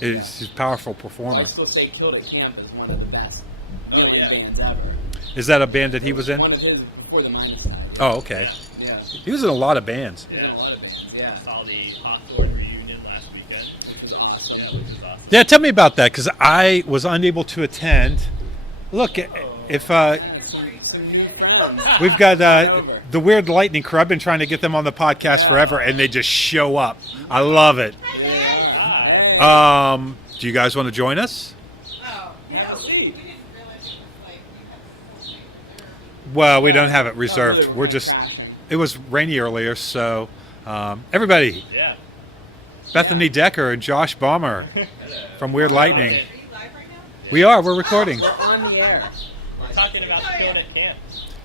He's a powerful I performer. still say Killed at Camp is one of the best yeah. bands ever. Is that a band that he was in? One of his before the Minus Tide. Oh, okay. Yeah. He was in a lot of bands. Yeah. A lot of bands. Yeah. Saw the Hawthorne reunion last weekend. Which is awesome. Yeah, which is awesome. Yeah, tell me about that because I was unable to attend. Look, if we've got the Weird Lightning Crew. I've been trying to get them on the podcast forever, and they just show up. I love it. Do you guys want to join us? Oh, no, we didn't realize it was like you had something. Well, we don't have it reserved. It was rainy earlier, so everybody, Yeah. Bethany Decker and Josh Bommer from Weird Lightning. Are you live right now? We are. We're recording. Do On the air. We're talking about Killed at Camp.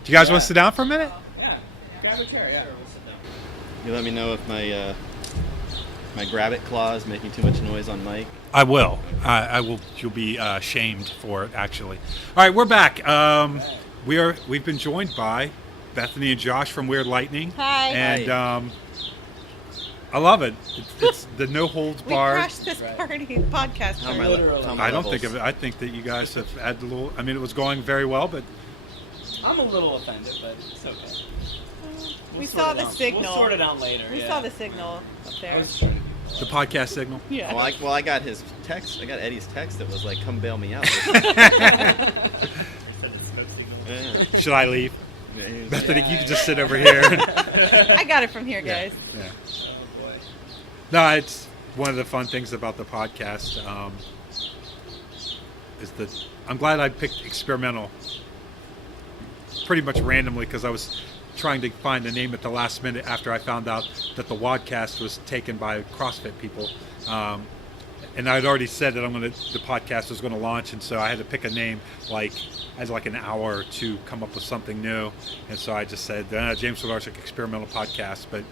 you guys want to sit down for a minute? Yeah. Grab a chair. Yeah. We'll sit down. You let me know if my my grab-it claw is making too much noise on mic. I will. I will. You'll be shamed for it, actually. All right, we're back. We've been joined by Bethany and Josh from Weird Lightning. Hi. And I love it. It's the no holds We barred. crashed this podcast. How am party. how am I don't levels? think of it. I think that you guys have had a little. I mean, it was going very well, but I'm a little offended, but it's okay. We We'll saw sort it the out. signal. We'll sort it out later. We yeah. saw the signal up I there. was trying to do the podcast signal. Yeah. Well, I got his text. I got Eddie's text that was like, "Come bail me out." They said it's smoke signal. Yeah. Should I leave? Yeah, he was Bethany, like, you can just sit over here. I got it from here, guys. Yeah. Oh boy. No, it's one of the fun things about the podcast. Is that I'm glad I picked experimental pretty much randomly because I was trying to find a name at the last minute after I found out that the Wadcast was taken by CrossFit people. and I'd already said that the podcast was gonna launch, and so I had to pick a name. Like I had like an hour to come up with something new, and so I just said James Wodarcyk Experimental Podcast. But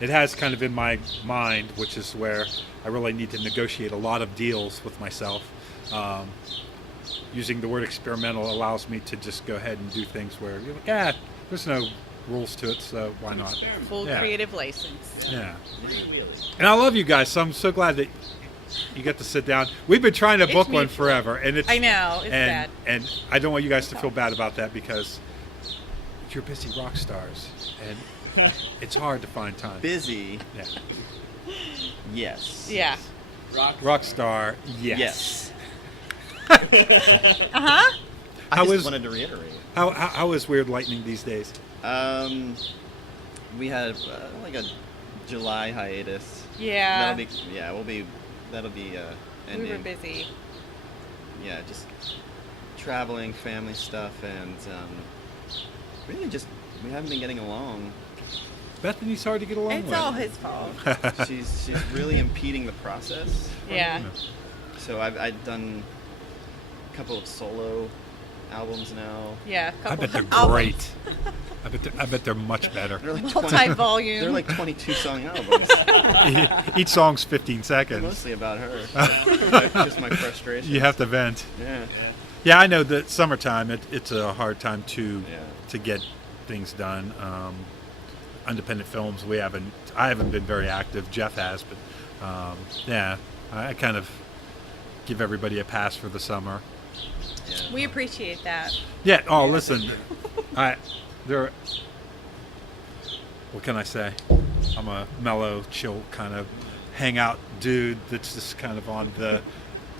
it has kind of in my mind, which is where I really need to negotiate a lot of deals with myself. Using the word experimental allows me to just go ahead and do things where you're like, there's no rules to it, so why not? Full Yeah. creative license. Yeah. Really. And I love you guys, so I'm so glad that you get to sit down. We've been trying to It's book one mutual. forever, and it's I know, it's and, bad. And I don't want you guys to feel bad about that because you're busy rock stars, and it's hard to find time. Busy, Yeah. yes. Yeah. Rock star, yes. Yes. Uh-huh. I How just is- wanted to reiterate. How is Weird Lightning these days? We had like a July hiatus. Yeah. That'll be ending. We were busy. Yeah, just traveling, family stuff, and really just we haven't been getting along. Bethany's hard to get along It's with. all his fault. She's really impeding the process. Yeah. So I've done a couple of solo albums now. Yeah. I bet they're albums. great. I bet they're much better. They're like Multi-volume. They're like 22 song albums. Each song's 15 They're seconds. mostly about her. Just my frustration. You have to vent. Yeah. Yeah, I know that summertime it's a hard time to Yeah. get things done. Independent films, I haven't been very active. Jeff has, but yeah, I kind of give everybody a pass for the summer. Yeah. We appreciate that. Yeah. Oh, listen, what can I say? I'm a mellow, chill kind of hangout dude that's just kind of on the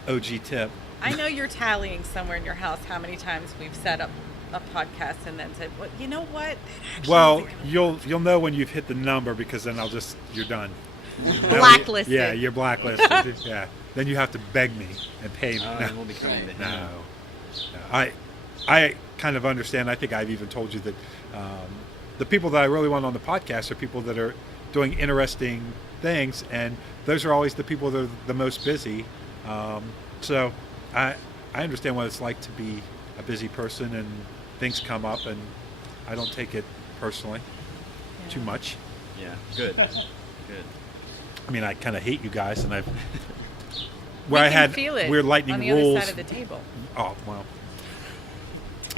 OG tip. I know you're tallying somewhere in your house how many times we've set up a podcast and then said, "Well, you know what?" That actually Well, isn't you'll know when you've hit the number because then you're done. Blacklisted. Yeah, you're blacklisted. Yeah. Then you have to beg me and pay me. And we'll be coming to him. No. I kind of understand. I think I've even told you that the people that I really want on the podcast are people that are doing interesting things, and those are always the people that are the most busy. So I understand what it's like to be a busy person, and things come up, and I don't take it personally too much. Yeah. Good. Good. I mean, I kind of hate you guys, and I've We where I can had feel it weird lightning on the rules. other side of the table. Oh, well.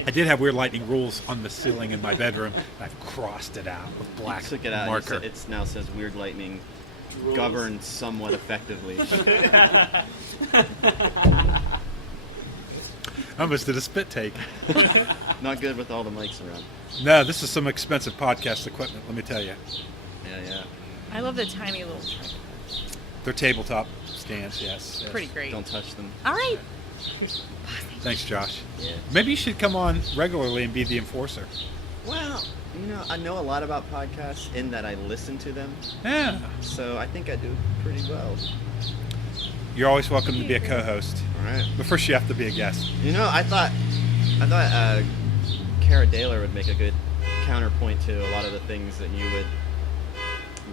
I did have weird lightning rules on the ceiling in my bedroom. I've crossed it out with black Took it out. marker. It now says Weird Lightning governed somewhat effectively. I almost did a spit take. Not good with all the mics around. No, this is some expensive podcast equipment, let me tell you. Yeah. I love the tiny little trick. They're tabletop stands, yes. Pretty great. Don't touch them. All right. Thanks, Josh. Yeah. Maybe you should come on regularly and be the enforcer. Well, I know a lot about podcasts in that I listen to them, Yeah. so I think I do pretty well. You're always welcome to be a co-host. All right. But first you have to be a guest. I thought Cara Daler would make a good counterpoint to a lot of the things that you would.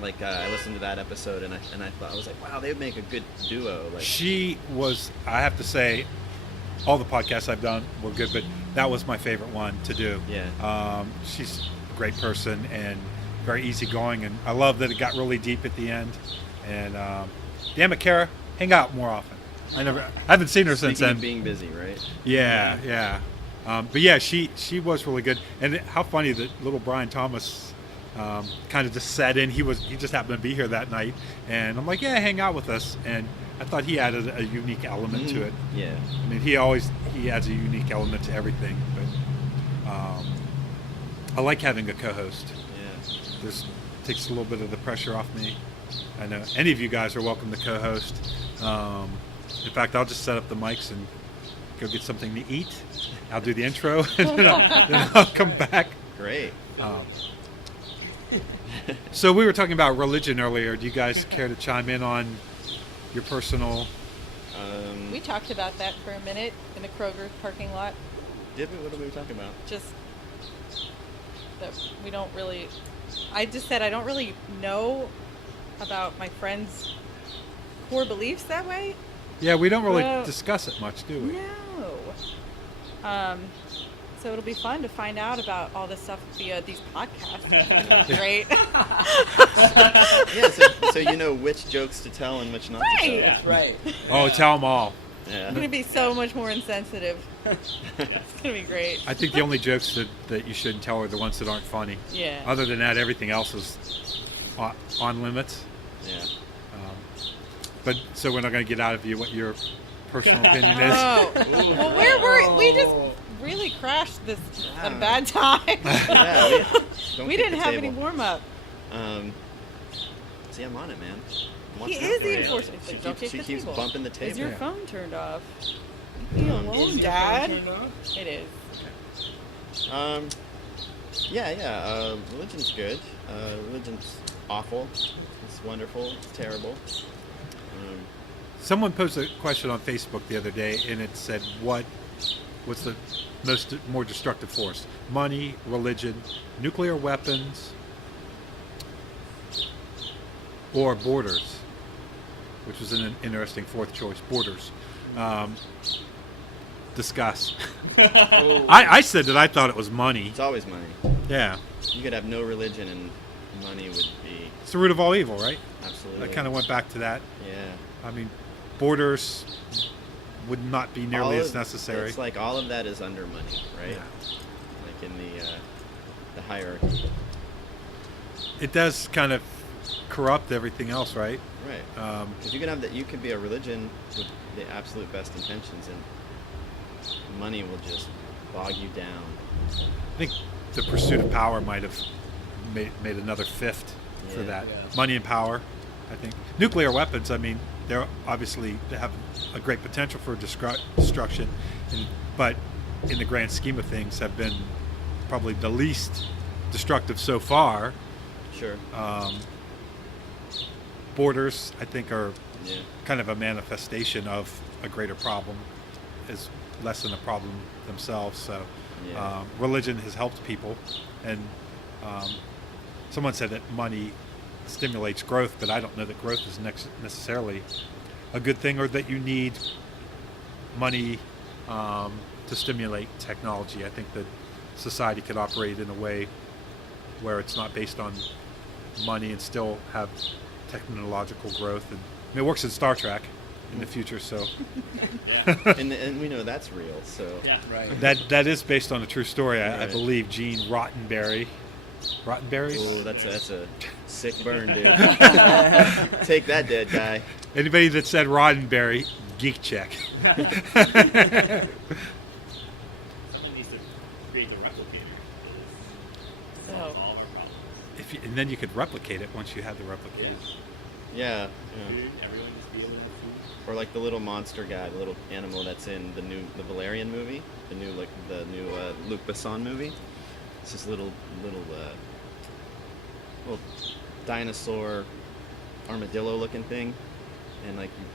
Like I listened to that episode and I was like, wow, they would make a good duo. Like, She was, I have to say, all the podcasts I've done were good, but that was my favorite one to do. Yeah. She's a great person and very easygoing, and I love that it got really deep at the end. And damn it, Kara, hang out more often. I haven't seen her since speaking then. of being busy, right? Yeah. But yeah, she was really good. And how funny that little Brian Thomas kind of just sat in. He just happened to be here that night, and I'm like, yeah, hang out with us. And I thought he added a unique element to it. Yeah. I mean, he adds a unique element to everything. But I like having a co-host. Yeah. This takes a little bit of the pressure off me. I know any of you guys are welcome to co-host. In fact, I'll just set up the mics and go get something to eat. I'll do the intro, and then I'll come back. Great. So we were talking about religion earlier. Do you guys care to chime in on your personal? We talked about that for a minute in the Kroger parking lot. Did we? What were we talking about? Just that we don't really. I just said I don't really know about my friends' core beliefs that way? Yeah, we don't really Well, discuss it much, do we? No. So it'll be fun to find out about all this stuff via these podcasts, right? Yeah, so you know which jokes to tell and which not to Right. tell. That's right. Oh, tell them all. Yeah. I'm gonna be so much more insensitive. It's gonna be great. I think the only jokes that you shouldn't tell are the ones that aren't funny. Yeah. Other than that, everything else is on limits. Yeah. But so we're not going to get out of you what your personal opinion is. Oh, well, we just really crashed this at a bad time. Yeah, don't We kick didn't the have table. any warm up. See, I'm on it, man. He Watch is out. the Yeah. enforcer. She Don't keeps, kick she the keeps table. bumping the Is table. your Yeah. phone turned off? Leave me alone, Dad. It is. Yeah. Religion's good. Religion's awful. It's wonderful. It's terrible. Someone posted a question on Facebook the other day, and it said, "What's the more destructive force? Money, religion, nuclear weapons, or borders?" Which was an interesting fourth choice. Borders. Discuss. I said that I thought it was money. It's always money. Yeah, You could have no religion and money would be it's the root of all evil, right? absolutely. I kind of went back to that. Yeah. I mean, borders would not be nearly All as of- necessary. It's like all of that is under money, right? Yeah. Like in the hierarchy. It does kind of corrupt everything else, right? Right. Because you can have that. You could be a religion with the absolute best intentions, and money will just bog you down. I think the pursuit of power might have made another fifth for Yeah. that. Yeah. Money and power, I think. Nuclear weapons, I mean, they have a great potential for destruction, but in the grand scheme of things have been probably the least destructive so far. Sure. Borders, I think, are Yeah. kind of a manifestation of a greater problem, is less than a problem themselves. So Yeah. religion has helped people, and someone said that money stimulates growth, but I don't know that growth is necessarily a good thing, or that you need money to stimulate technology. I think that society could operate in a way where it's not based on money and still have technological growth. And I mean, it works in Star Trek in the future, so and we know that's real. So Yeah. Right. that is based on a true story. I Right. believe Gene Roddenberry. Roddenberry? Oh, that's a sick burn, dude. Take that, dead guy. Anybody that said Roddenberry, geek check. Someone needs to create the replicator. So, Solve all our problems. And then you could replicate it once you had the replicator. Yeah. Food, everyone just be able to have food. Or like the little monster guy, the little animal that's in the Valerian movie, the new Luc Besson movie. It's this little dinosaur armadillo looking thing, and like you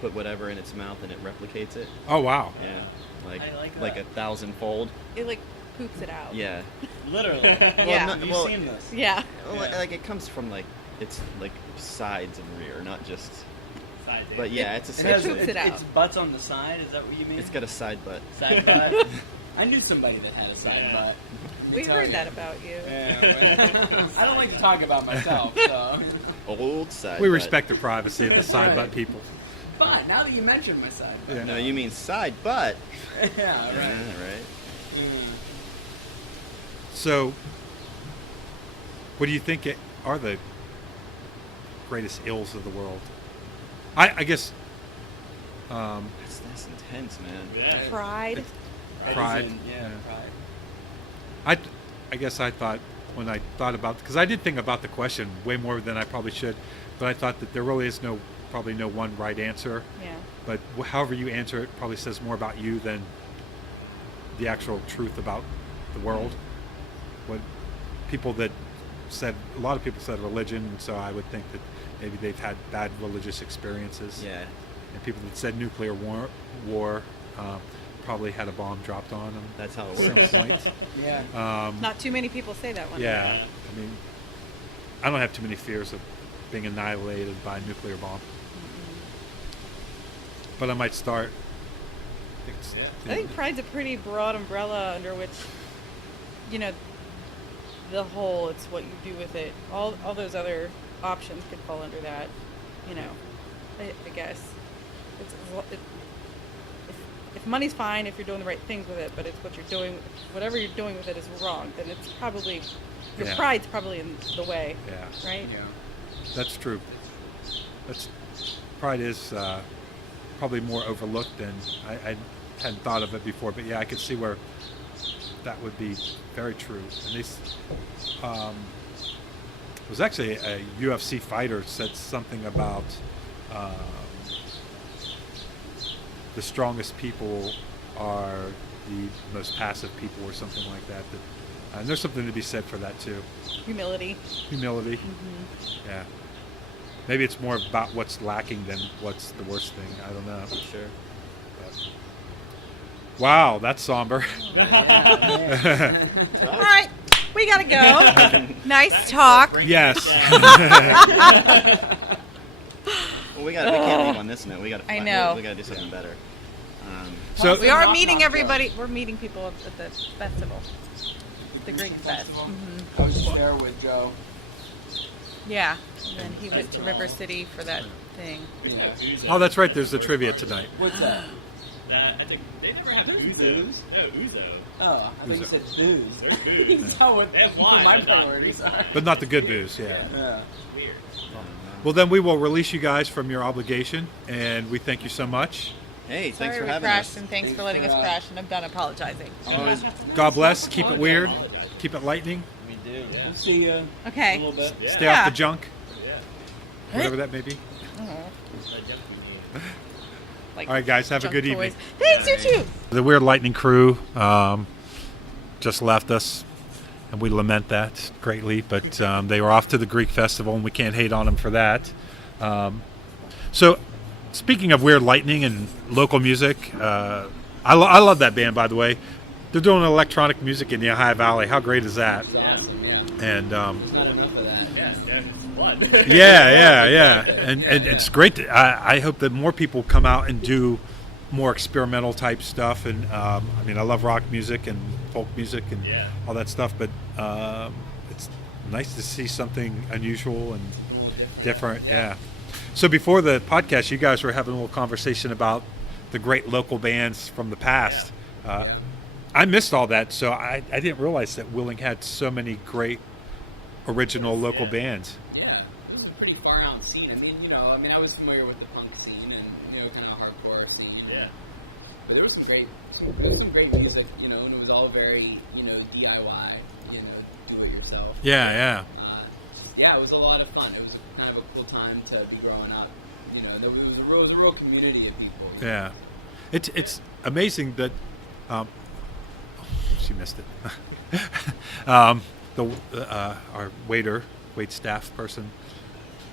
put whatever in its mouth and it replicates it. Oh wow! Yeah, I like like that. 1,000-fold. it like poops it out. Yeah. Literally. Yeah. no- Have you well, seen this? Yeah. Well, Yeah. like it comes from like it's like sides and rear, not just. Sides But yeah, it's It essentially poops it out. It's butts on the side. Is that what you mean? it's got a side butt. side butt. I knew somebody that had a side Yeah. butt. We've Tell heard you. that about you. Yeah, I don't like to talk about myself, so. Old side. We butt. respect the privacy of the side butt people. But now that you mention my side butt. Yeah. No, you mean side butt. Yeah, Yeah, right. right. So, what do you think are the greatest ills of the world? I guess That's intense, man. Yeah. Pride. pride. Yeah, pride. I guess I thought when I thought about, because I did think about the question way more than I probably should, but I thought that there really is probably no one right answer. Yeah. But however you answer it probably says more about you than the actual truth about the world. What a lot of people said religion, and so I would think that maybe they've had bad religious experiences. Yeah. And people that said nuclear war probably had a bomb dropped on them That's how it at some works. point. Yeah. Not too many people say that one. Yeah, I mean, I don't have too many fears of being annihilated by a nuclear bomb. but I might start. I think Pride's a pretty broad umbrella under which, you know, the whole, it's what you do with it. All those other options could fall under that, you know, I guess. If money's fine, if you're doing the right things with it, but it's what you're doing, whatever you're doing with it is wrong, then it's probably, your pride's probably in the way, right? Yeah, that's true. Pride is probably more overlooked than I hadn't thought of it before, but yeah, I could see where that would be very true. And it was actually a UFC fighter said something about the strongest people are the most passive people, or something like that. And there's something to be said for that too. Humility. Mm-hmm. Yeah. Maybe it's more about what's lacking than what's the worst thing. I don't know. Sure. But, wow, that's somber. All right, we gotta go. Nice talk. Yes. Well, we can't leave on this note. We got. I know. We got to do something better. So We are meeting everybody. We're meeting people at the festival, the Greek Fest. I was just there with Joe. Yeah, and then he went to River City for that thing. Yeah. oh, that's right. There's the trivia tonight. What's that? I think they never have Uzos. No, Uzo. Oh, I think you said booze. There's booze. That's not what They have wine, my but not priorities are. But not the good booze, yeah. Yeah. Weird. Well, then we will release you guys from your obligation, and we thank you so much. Hey, Sorry thanks for we having crashed, us. and thanks Thanks for letting for, us crash, and I'm done apologizing. Always. God bless. Keep it weird. Keep it lightning. We do. Yeah. We'll see you in a Okay. little bit. Yeah. Stay Yeah. off the junk, Yeah. whatever that may be. Like All right, guys. Have a junk good toys. evening. Thanks, you too. The Weird Lightning crew just left us, and we lament that greatly. But they were off to the Greek festival, and we can't hate on them for that. So, speaking of Weird Lightning and local music, I love that band, by the way. They're doing electronic music in the Ohio Valley. How great is that? It's awesome, yeah. And There's not enough of that. Yeah, it's blood. yeah. And it's great. I hope that more people come out and do more experimental type stuff. And I mean, I love rock music and folk music and all that stuff. But it's nice to see something unusual and different. Yeah. So before the podcast, you guys were having a little conversation about the great local bands from the past. I missed all that, so I didn't realize that Wheeling had so many great original local bands. Yeah, it was a pretty far out scene. I mean, I was familiar with the punk scene and, kind of hardcore scene. Yeah. But there was some great music, and it was all very, DIY, do it yourself. Yeah. Yeah, it was a lot of fun. It was kind of a cool time to be growing up. There was a real community of people. Yeah. It's amazing that she missed it. Our wait staff person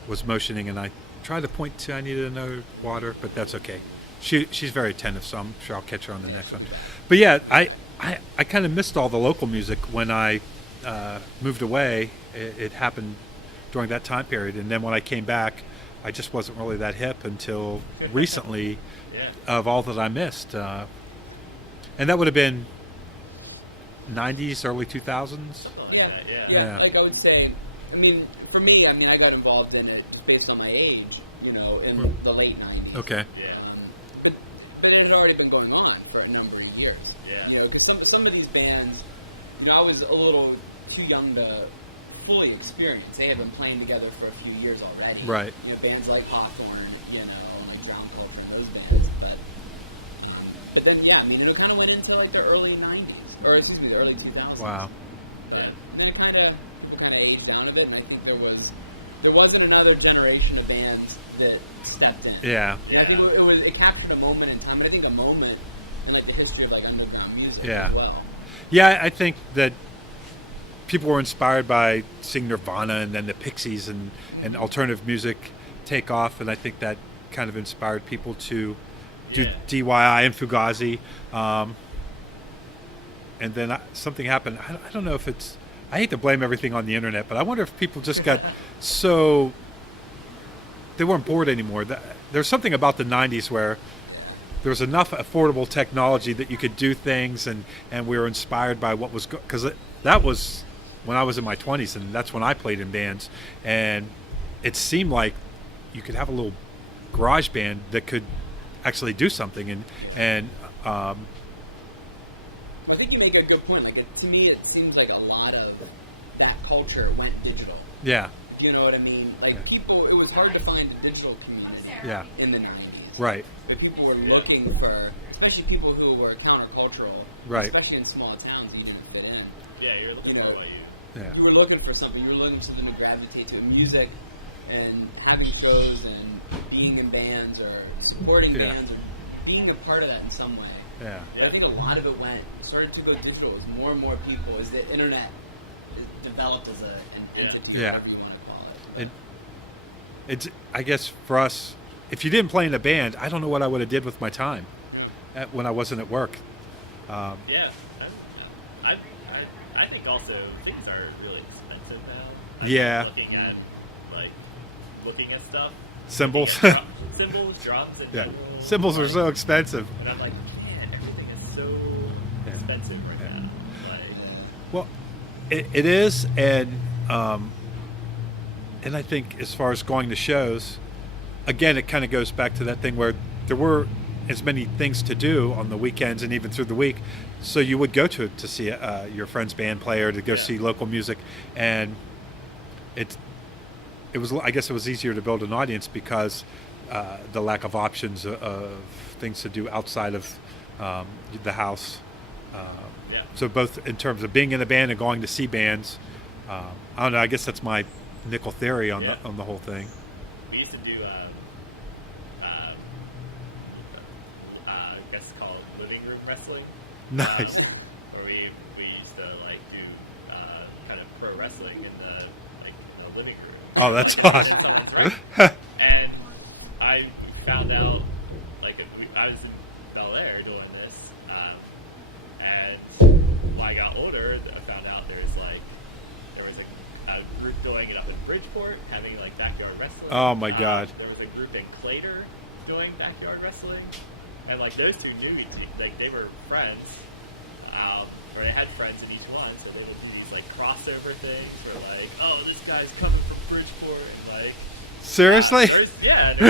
was motioning, and I tried to point to I needed another water, but that's okay. She's very attentive, so I'm sure I'll catch her on the next one. But yeah, I kind of missed all the local music when I moved away. It happened during that time period, and then when I came back, I just wasn't really that hip until recently of all that I missed. And that would have been 90s, early 2000s. Yeah. Like I would say, for me, I got involved in it based on my age, in the late 90s. Okay. Yeah. But it had already been going on for a number of years. Yeah. Because some of these bands, I was a little too young to fully experience. They had been playing together for a few years already. Right. Bands like Hawthorne, like Drown Pulp and those bands. But then, it kind of went into like the early 90s, or excuse me, the early 2000s. Wow. And it kind of aged down a bit, and I think there wasn't another generation of bands that stepped in. Yeah. I think it captured a moment in time, and I think a moment in like the history of like underground music Yeah. as well. Yeah, I think that people were inspired by seeing Nirvana and then the Pixies and alternative music take off, and I think that kind of inspired people to do DIY and Fugazi. And then something happened. I don't know if it's... I hate to blame everything on the internet, but I wonder if people just got so... They weren't bored anymore. There's something about the 90s where there was enough affordable technology that you could do things, and we were inspired by what was because that was when I was in my 20s, and that's when I played in bands, and it seemed like you could have a little garage band that could actually do something, and I think you make a good point. Like to me, it seems like a lot of that culture went digital. yeah, You know what I mean? Like Yeah. people, it was hard to find a digital community yeah, in the 90s. right, But people were looking for, especially people who were countercultural, Right. especially in small towns, you didn't fit in. Yeah, you're looking You for know, what you. yeah, You were looking for something. You were looking for something to gravitate to. Music and having shows and being in bands or supporting Yeah. bands or being a part of that in some way. yeah, Yeah. I think a lot of it started to go digital as more and more people, as the internet is developed as an entity, Yeah. whatever you want to call it. and it's I guess for us, if you didn't play in a band, I don't know what I would have did with my time when I wasn't at work. Yeah, I think also things are really expensive now. Yeah. Looking at stuff. Cymbals. Looking at cymbals, drums, and Yeah, cymbals. cymbals are so expensive. And I'm like, man, everything is so Yeah. expensive right now. Like, Well, it is, and I think as far as going to shows, again, it kind of goes back to that thing where there were as many things to do on the weekends and even through the week, so you would go to see your friend's band player, to go Yeah. see local music, and it was, I guess it was easier to build an audience because the lack of options of things to do outside of the house. yeah. So both in terms of being in a band and going to see bands, I don't know. I guess that's my nickel theory on Yeah. the whole thing. We used to do, I guess it's called living room wrestling. Nice. Where we used to like do kind of pro wrestling in the living room. Oh, that's Like, awesome. in someone's room. And I found out, I was in Bel Air doing this, and when I got older, I found out there was a group going up in Bridgeport having like backyard wrestling. Oh, my God. There was a group in Later doing backyard wrestling, and like those two knew like they were friends, or they had friends in each one, so they would do these like crossover things, or like, oh, this guy's coming from Bridgeport, and like. Seriously? There's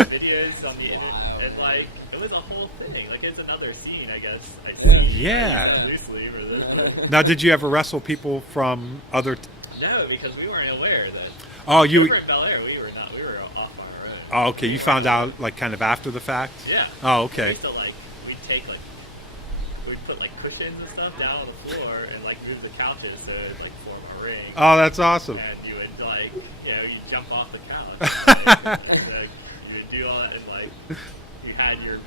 videos on the internet, and like it was a whole thing. Like it's another scene, I guess. I see. Yeah. Loosely for this, but Now, did you ever wrestle people from other? no, because we weren't aware that. Oh, We you. were in Bel Air. We were not. We were off on our own. Oh, okay. You found out like kind of after the fact. Yeah. Oh, We okay. used to we'd put like cushions and stuff down on the floor and like move the couches so it'd like form a ring. Oh, that's awesome. And you would like, you jump off the couch. And, you would do all that, and like you had your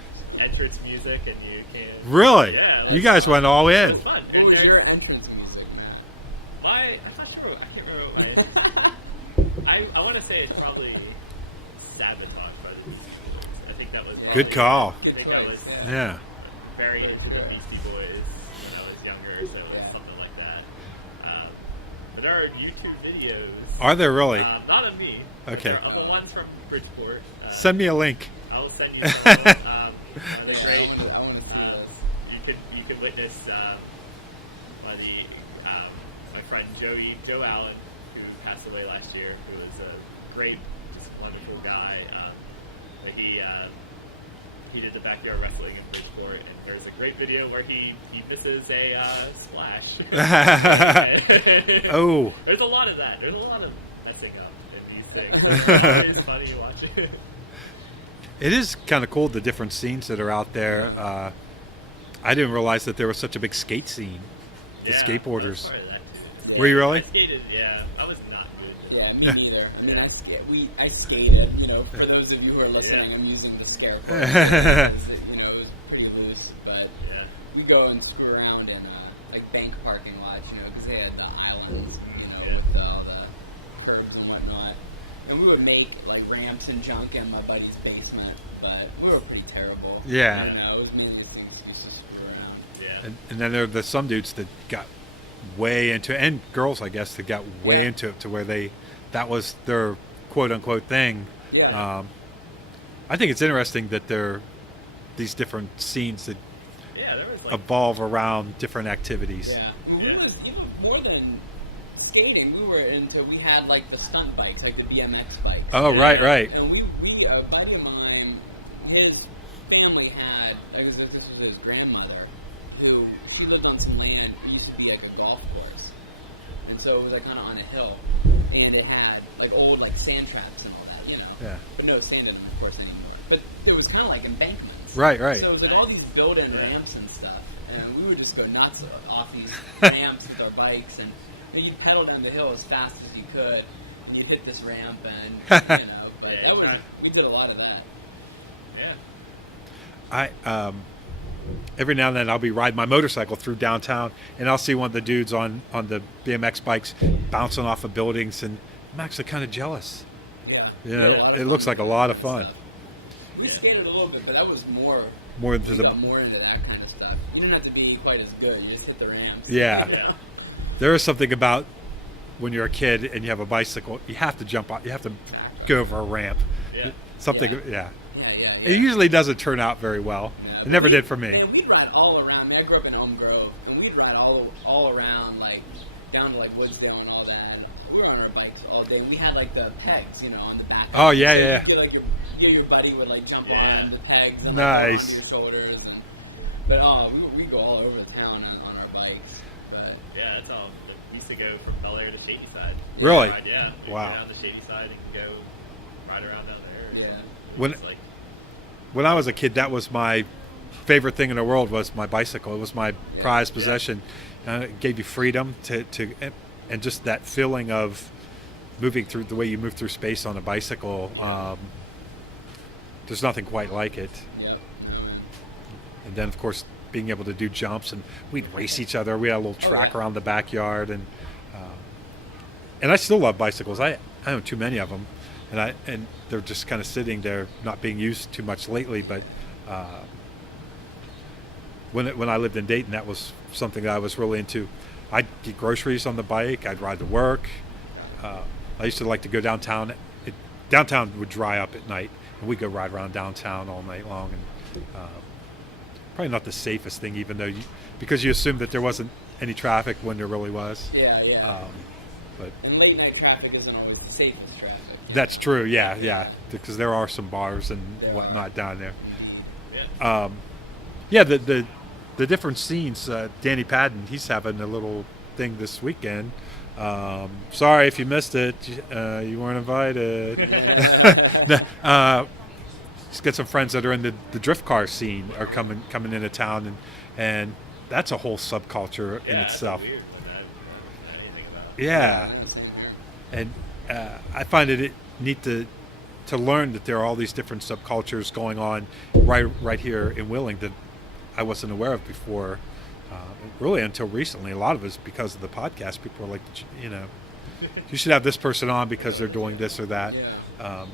entrance music, and you can. Really? Yeah. You guys went all It in. was fun. What was your entrance music? I'm not sure. I can't remember. I want to say it's probably Sabbath Rock Brothers. I think that was. Good call. I think that was Yeah. very into the Beastie Boys when I was younger, so it was something like that. But there are YouTube videos. Are there really? Not of me. Okay. Of the ones from Bridgeport. Send me a link. I will send you some. They're great. You could witness my friend Joe Allen, who passed away last year, who was a great, just wonderful guy. But he did the backyard wrestling in Bridgeport, and there's a great video where he misses a splash. Oh. There's a lot of that. There's a lot of messing up in these things. It's funny watching. It is kind of cool, the different scenes that are out there. I didn't realize that there was such a big skate scene. The Yeah, skateboarders. I was part of that too. Were you really? I skated, yeah. I was not good. Yeah, me Yeah. neither. I mean, Yeah. I skated. You know, for those of you who are listening, Yeah. I'm using the scare quotes. You know, it was pretty loose, but Yeah. we go and screw around in like bank parking lots, you know, because they had the islands, you know, Yeah. with all the curbs and whatnot. And we would make like ramps and junk in my buddy's basement, but we were pretty terrible. Yeah. You know, it was mainly things we used to screw around. Yeah. And then there are some dudes that got way into, and girls, I guess, that got way Yeah. into it to where that was their quote unquote thing. Yeah. I think it's interesting that these different scenes that Yeah, there was like evolve around different activities. Yeah. We was even more than skating. We had like the stunt bikes, like the BMX bikes. Oh, right. And we a buddy of mine, his family had, I guess this was his grandmother, who, she lived on some land, it used to be like a golf course. And so it was like kind of on a hill, and it had like old like sand traps and all that, you know. Yeah. But no sand in, of course, anymore. But it was kind of like embankments. Right. So it was like all these built-in ramps and stuff, and we would just go nuts off these ramps with our bikes, and you pedal down the hill as fast as you could, and you hit this ramp, and you know. But Yeah, that was, right. we did a lot of that. yeah. I every now and then I'll be riding my motorcycle through downtown, and I'll see one of the dudes on the BMX bikes bouncing off of buildings, and I'm actually kind of jealous. Yeah. You know, it looks like a lot of fun. We skated a little bit, but that was more. More into We the got more into that kind of stuff. You didn't have to be quite as good. You just hit the ramps. Yeah. Yeah. There is something about when you're a kid and you have a bicycle, you have to jump out, you have to go over a ramp. Yeah. Something, Yeah. yeah. Yeah. It usually doesn't turn out very well. It never did for me. Man, we'd ride all around. I mean, I grew up in Elm Grove, and we'd ride all around, like down to like Woodsdale and all that. We were on our bikes all day. We had like the pegs, you know, on the back. Oh, yeah, So yeah. You feel like your buddy would like jump Yeah. on the pegs and Nice. like, go on your shoulders. But we go all over the town on our bikes. But Yeah, that's all. We used to go from Bel Air to Shadyside. Really? Ride, yeah. You Wow. Go down to Shadyside and go ride around down there. yeah. When- It's like, When I was a kid, that was my favorite thing in the world, was my bicycle. It was my prized possession. It gave you freedom to and just that feeling of moving through the way you move through space on a bicycle. There's nothing quite like it. Yep. And then, of course, being able to do jumps, and we'd race each other. We had a little track yeah. around the backyard, and I still love bicycles. I own too many of them, and they're just kind of sitting there, not being used too much lately. But when I lived in Dayton, that was something that I was really into. I'd get groceries on the bike. I'd ride to work. I used to like to go downtown. Downtown would dry up at night, and we'd go ride around downtown all night long. And probably not the safest thing, even though because you assumed that there wasn't any traffic when there really was. Yeah. But And late night traffic isn't always the safest traffic. that's true, yeah, because there are some bars and whatnot down there. The different scenes. Danny Padden, he's having a little thing this weekend. Sorry if you missed it. You weren't invited. He's got some friends that are in the drift car scene are coming into town, and that's a whole subculture in yeah, itself. It's weird when I know anything about it. Yeah, and I find it neat to learn that there are all these different subcultures going on right here in Wheeling that I wasn't aware of before. Really until recently. A lot of it's because of the podcast. People are like, you know, you should have this person on because they're doing this or that. Yeah.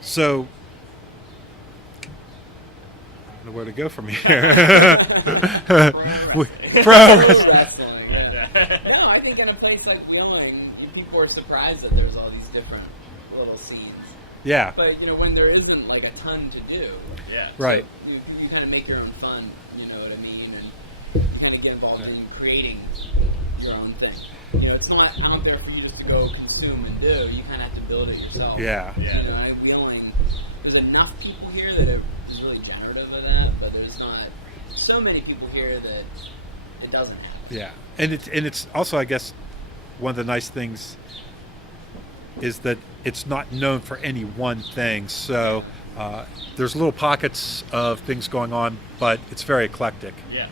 So I don't know where to go from here. Pro wrestling. Yeah. No, I think in a place like Wheeling, people are surprised that there's all these different little scenes. Yeah. But when there isn't like a ton to do, Yeah. Right. so you kind of make your own fun. You know what I mean? And kind of get involved in creating your own thing. It's not out there for you just to go consume and do. You kind of have to build it yourself. Yeah. Yeah. I'm feeling there's enough people here that are really generative of that, but there's not so many people here that it doesn't. Yeah, and it's also, I guess, one of the nice things is that it's not known for any one thing. So there's little pockets of things going on, but it's very eclectic. Yeah.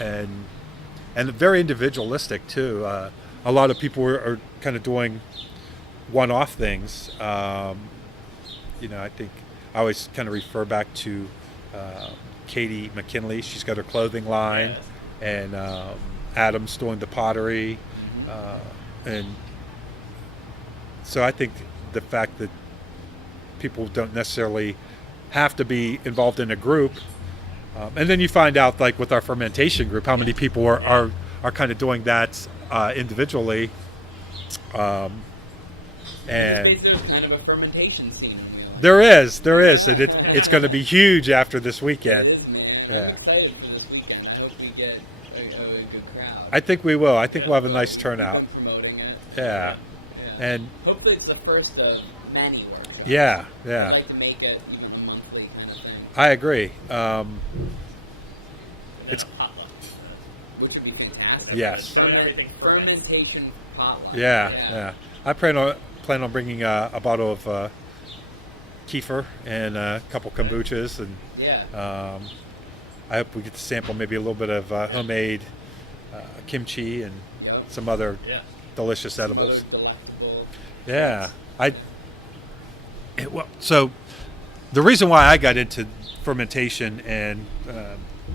And very individualistic too. A lot of people are kind of doing one-off things. I think I always kind of refer back to Katie McKinley. She's got her clothing line, and Adam's doing the pottery, and so I think the fact that people don't necessarily have to be involved in a group, and then you find out, like with our fermentation group, how many people are kind of doing that individually, and There's kind of a fermentation scene in Wheeling. There is, and it's going to be huge after this weekend. It is, man. Yeah. I'm excited for this weekend. I hope we get a good crowd. I think we will. I think we'll have a nice turnout. We've been promoting it. Yeah. And hopefully it's the first of many workshops. yeah. I'd like to make it even a monthly kind of thing, I agree. It's which would be fantastic. Yes. Showing everything fermented. Fermentation potluck. Yeah. I plan on bringing a bottle of kefir and a couple kombuchas, and Yeah. I hope we get to sample maybe a little bit of homemade kimchi and Yep. some other Yeah. delicious Other edibles. delectable- Yeah, so the reason why I got into fermentation and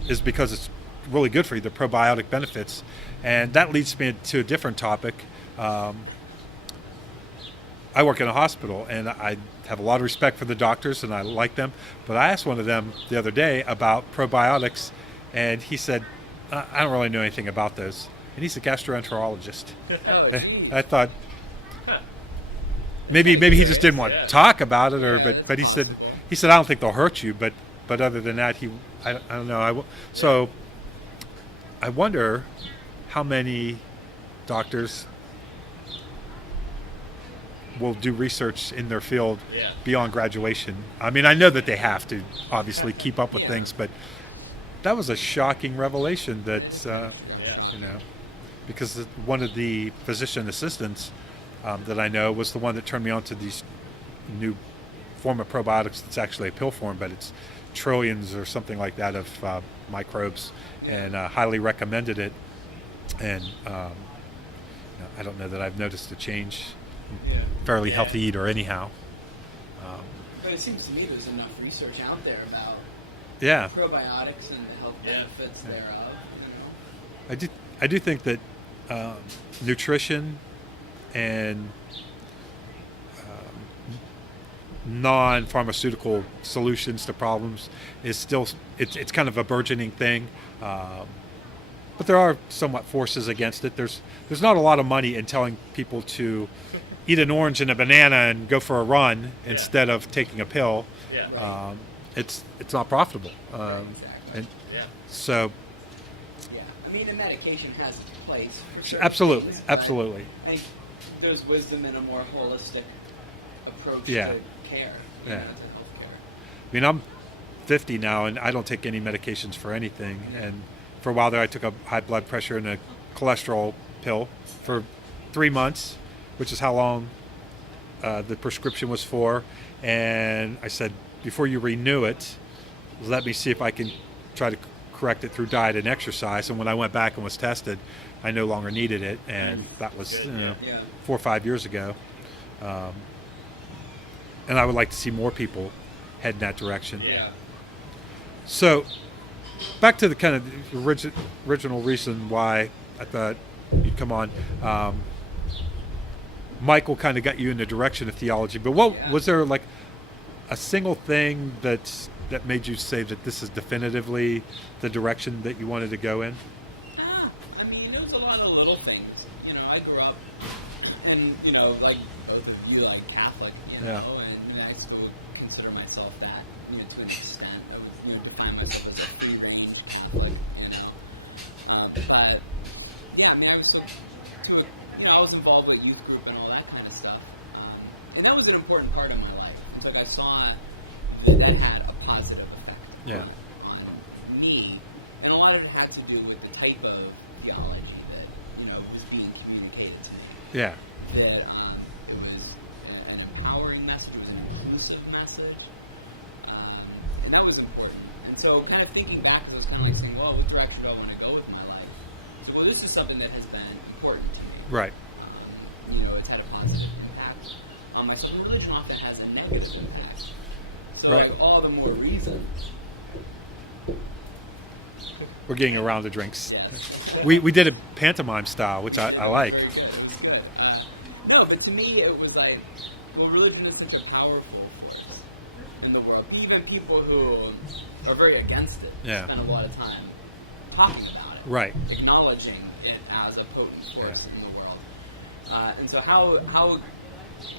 is because it's really good for you, the probiotic benefits, and that leads me to a different topic. I work in a hospital, and I have a lot of respect for the doctors, and I like them. But I asked one of them the other day about probiotics, and he said, "I don't really know anything about those." And he's a gastroenterologist. Oh, geez. I thought maybe he just didn't want to talk about it, or but he said I don't think they'll hurt you, but other than that, I don't know. So I wonder how many doctors will do research in their field beyond graduation. I mean, I know that they have to obviously keep up with things, but that was a shocking revelation that because one of the physician assistants that I know was the one that turned me on to these new form of probiotics that's actually a pill form, but it's trillions or something like that of microbes, and highly recommended it. And I don't know that I've noticed a change. Fairly healthy eater anyhow. But it seems to me there's enough research out there about probiotics and the health benefits thereof. I do think that nutrition and non-pharmaceutical solutions to problems is still it's kind of a burgeoning thing, but there are somewhat forces against it. There's not a lot of money in telling people to eat an orange and a banana and go for a run instead of taking a pill. It's not profitable, and so I mean, the medication has its place. For sure. absolutely. I think there's wisdom in a more holistic approach to care. Yeah. To healthcare. I mean, I'm 50 now, and I don't take any medications for anything. And for a while there, I took a high blood pressure and a cholesterol pill for 3 months, which is how long the prescription was for. And I said, before you renew it, let me see if I can try to correct it through diet and exercise. And when I went back and was tested, I no longer needed it, and that was 4 or 5 years ago. And I would like to see more people head in that direction. So, back to the kind of original reason why I thought you'd come on. Michael kind of got you in the direction of theology, but was there like a single thing that made you say that this is definitively the direction that you wanted to go in? I mean, there was a lot of little things. You know, I grew up, and like both of you, like Catholic, and I still consider myself that, to an extent. I was, define myself as a free-range Catholic, but I mean, I was I was involved with youth group and all that kind of stuff, and that was an important part of my life. It was like I saw that had a positive effect on me, and a lot of it had to do with the type of theology that was being communicated to me. That it was an empowering message, it was an inclusive message, and that was important. And so, kind of thinking back, it was kind of like saying, "Well, what direction do I want to go with my life?" So, well, this is something that has been important to me. Right. It's had a positive impact on my soul. Religion often has a negative impact. So, all the more reason. We're getting around the drinks. We did a pantomime style, which I like. Good. No, but to me, it was like, well, religion is such a powerful force in the world. Even people who are very against it spend a lot of time talking about it, acknowledging it as a potent force in the world. And so, how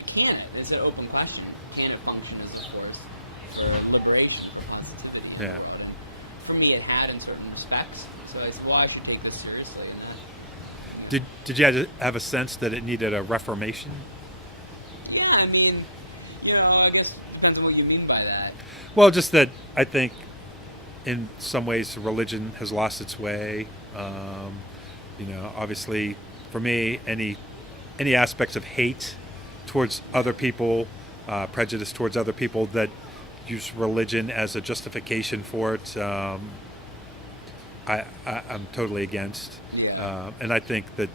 can it? It's an open question. can it function as a force for liberation, for positivity? Yeah. For me, it had in certain respects. So I said, well, I should take this seriously. And Did you have a sense that it needed a reformation? yeah, I mean, I guess it depends on what you mean by that. Well, just that I think in some ways religion has lost its way. Obviously for me, any aspects of hate towards other people, prejudice towards other people that use religion as a justification for it, I'm totally against. Yeah. And I think that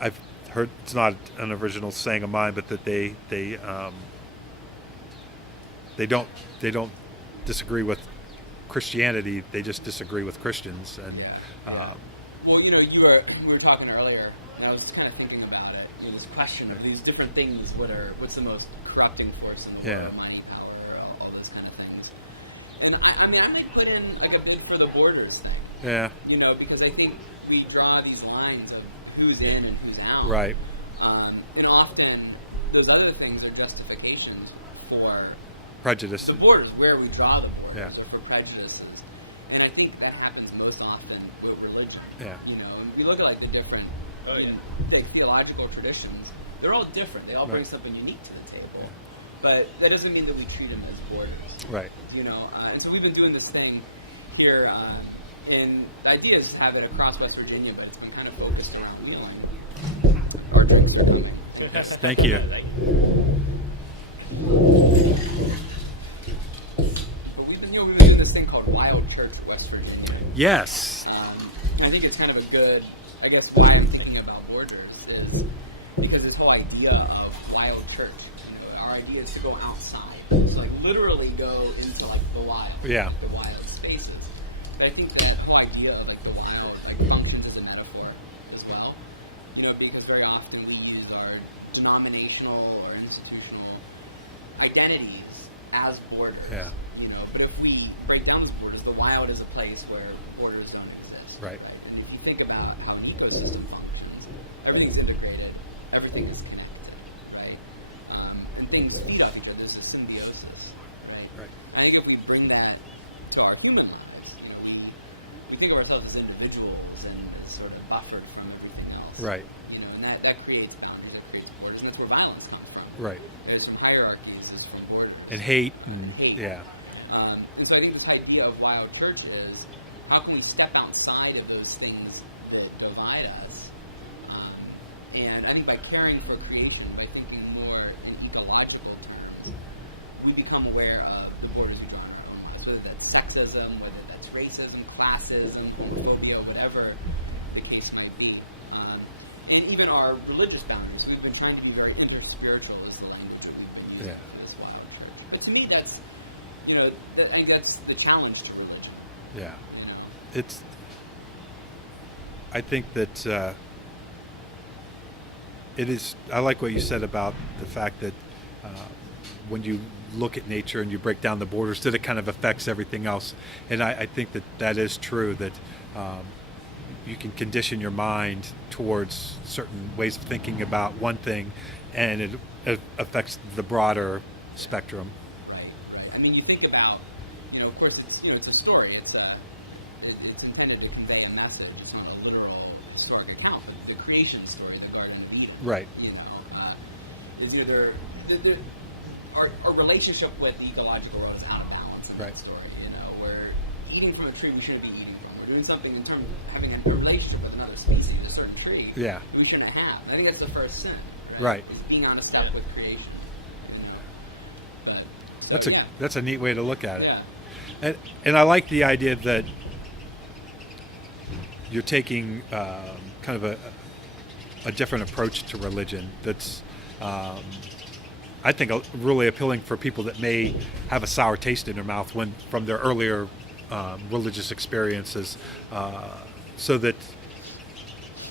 I've heard, it's not an original saying of mine, but that they don't disagree with Christianity, they just disagree with Christians. And well, we were talking earlier, and I was just kind of thinking about it. This question of these different things. What's the most corrupting force in the world? Money, power, all those kind of things. And I might put in like a bid for the borders thing. Yeah. Because I think we draw these lines of who's in and who's out. Right. And often those other things are justifications for Prejudice. the borders, where we draw the borders, Yeah. or for prejudices. And I think that happens most often with religion. Yeah. And if you look at like the different theological traditions, they're all different. They all bring Right. something unique to the table. But that doesn't mean that we treat them as borders. Right. And so we've been doing this thing here, and the idea is to have it across West Virginia, but it's been kind of focused around Yes. Thank you. But we've been doing this thing called Wild Church West Virginia. Yes. And I think it's kind of a good, I guess why I'm thinking about borders is because this whole idea of wild church. Our idea is to go outside. So like literally go into like the wild. Yeah. The wild spaces. But I think that whole idea of like the wild functions as a metaphor as well. Because very often we use our denominational or institutional identities as borders. Yeah. But if we break down these borders, the wild is a place where borders don't exist. Right. And if you think about how an ecosystem functions, everything's integrated, everything is connected, right? And things feed off each other. There's a symbiosis, right? Right. And I think if we bring that to our human lives, we think of ourselves as individuals and sort of buffered from everything else. Right. And that creates boundaries, that creates borders, and that's where violence comes from. Right. There's some hierarchies, there's some borders. And hate and Hate. yeah. And so I think this idea of wild church is how can we step outside of those things that divide us? And I think by caring for creation, by thinking more in ecological terms, we become aware of the borders we draw in our own lives, whether that's sexism, whether that's racism, classism, homophobia, whatever the case might be. And even our religious boundaries, we've been trying to be very interspiritual as the language that we've been using as well. But to me, that's I think that's the challenge to religion. Yeah. I think that it is. I like what you said about the fact that when you look at nature and you break down the borders, that it kind of affects everything else. And I think that is true. That you can condition your mind towards certain ways of thinking about one thing, and it affects the broader spectrum. Right. I mean, you think about, of course, it's a story. It's intended to convey a massive, literal historic account, but the creation story, the Garden of Eden. Right. Is either our relationship with the ecological world is out of balance in that story. We're eating from a tree we shouldn't be eating from. We're doing something in terms of having a relationship with another species, a certain tree. Yeah. We shouldn't have. I think that's the first sin. Right. Is being out of step with creation. That's a neat way to look at it. Yeah. And I like the idea that you're taking kind of a different approach to religion that's I think really appealing for people that may have a sour taste in their mouth from their earlier religious experiences, so that,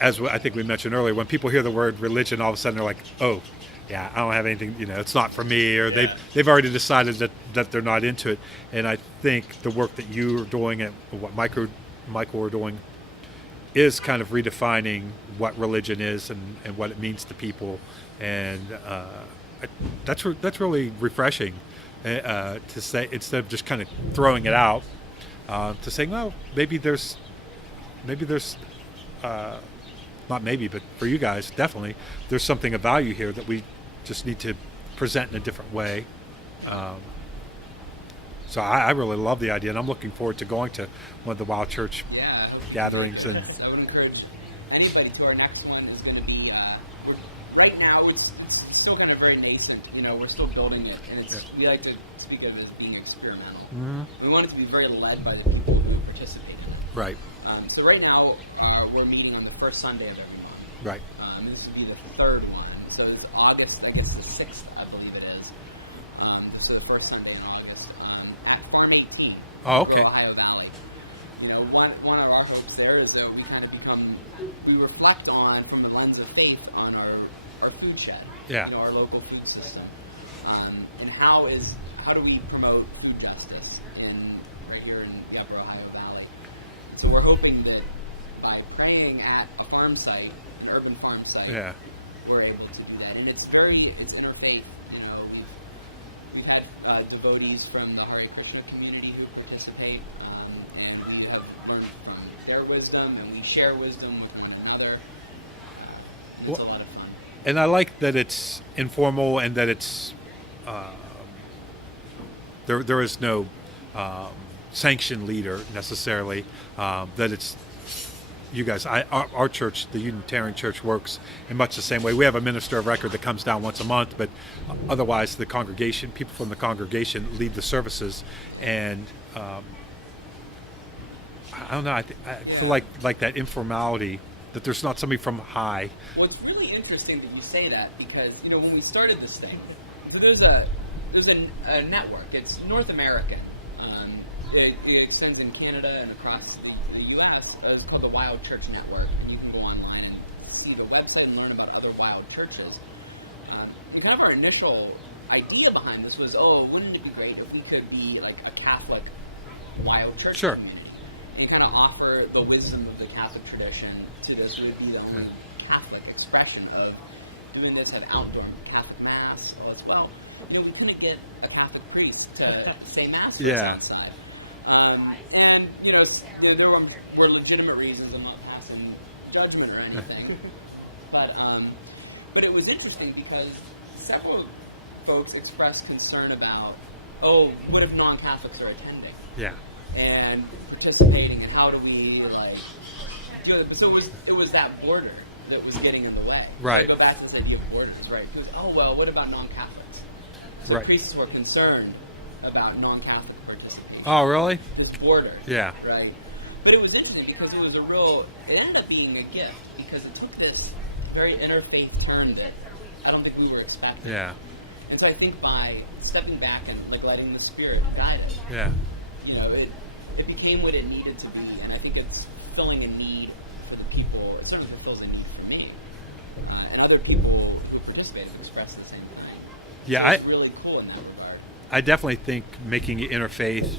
as I think we mentioned earlier, when people hear the word religion, all of a sudden they're like, oh, yeah, I don't have anything, it's not for me, or they've already decided that they're not into it. And I think the work that you are doing and what Michael are doing is kind of redefining what religion is and what it means to people. And that's really refreshing to say, instead of just kind of throwing it out, to say, well, maybe there's not maybe, but for you guys, definitely, there's something of value here that we just need to present in a different way. So I really love the idea, and I'm looking forward to going to one of the Wild Church gatherings. And I would encourage anybody to our next one is going to be, right now it's still kind of very nascent. We're still building it, and we like to speak of it as being experimental. Mm-hmm. We want it to be very led by the people who participate in it. Right. So right now, we're meeting on the first Sunday of every month. Right. This would be the third one. So it's August, I guess the 6th, I believe it is. So the fourth Sunday in August. At Farm 18. Oh, okay. Ohio Valley. One of our hopes there is that we reflect on, from the lens of faith, on our food shed. Yeah. Our local food system. And how do we promote food justice right here in the Upper Ohio Valley? So we're hoping that by praying at a farm site, an urban farm site, we're able to do that. And it's interfaith. We have devotees from the Hare Krishna community who participate, and we have learned from their wisdom, and we share wisdom with one another. And it's a lot of fun. And I like that it's informal, and that it's there is no sanctioned leader necessarily. That it's you guys. Our church, the Unitarian Church, works in much the same way. We have a minister of record that comes down once a month, but otherwise the congregation, people from the congregation, lead the services. And I don't know. I feel like that informality, that there's not somebody from high. Well, it's really interesting that you say that, because when we started this thing, there's a network. It's North American. It extends in Canada and across the U.S. It's called the Wild Church Network, and you can go online and see the website and learn about other wild churches. And kind of our initial idea behind this was, wouldn't it be great if we could be like a Catholic wild church community? And kind of offer the wisdom of the Catholic tradition to this really only Catholic expression of doing this at outdoor Catholic Mass. Well, we couldn't get a Catholic priest to say Mass outside. And there were legitimate reasons. I'm not passing judgment or anything, but it was interesting because several folks expressed concern about, what if non-Catholics are attending? Yeah. And participating, and how do we so it was that border that was getting in the way. Right. So go back to this idea of borders, right? Because what about non-Catholics? So priests were concerned about non-Catholic participation. Oh, really? This border. Yeah. Right. But it was interesting because it ended up being a gift, because it took this very interfaith turn that I don't think we were expecting. Yeah. And so I think by stepping back and letting the Spirit guide it, it became what it needed to be, and I think it's filling a need for the people. It certainly fulfills a need for me, and other people who participate and express the same thing. Yeah, so it's really cool in that regard. I definitely think making it interfaith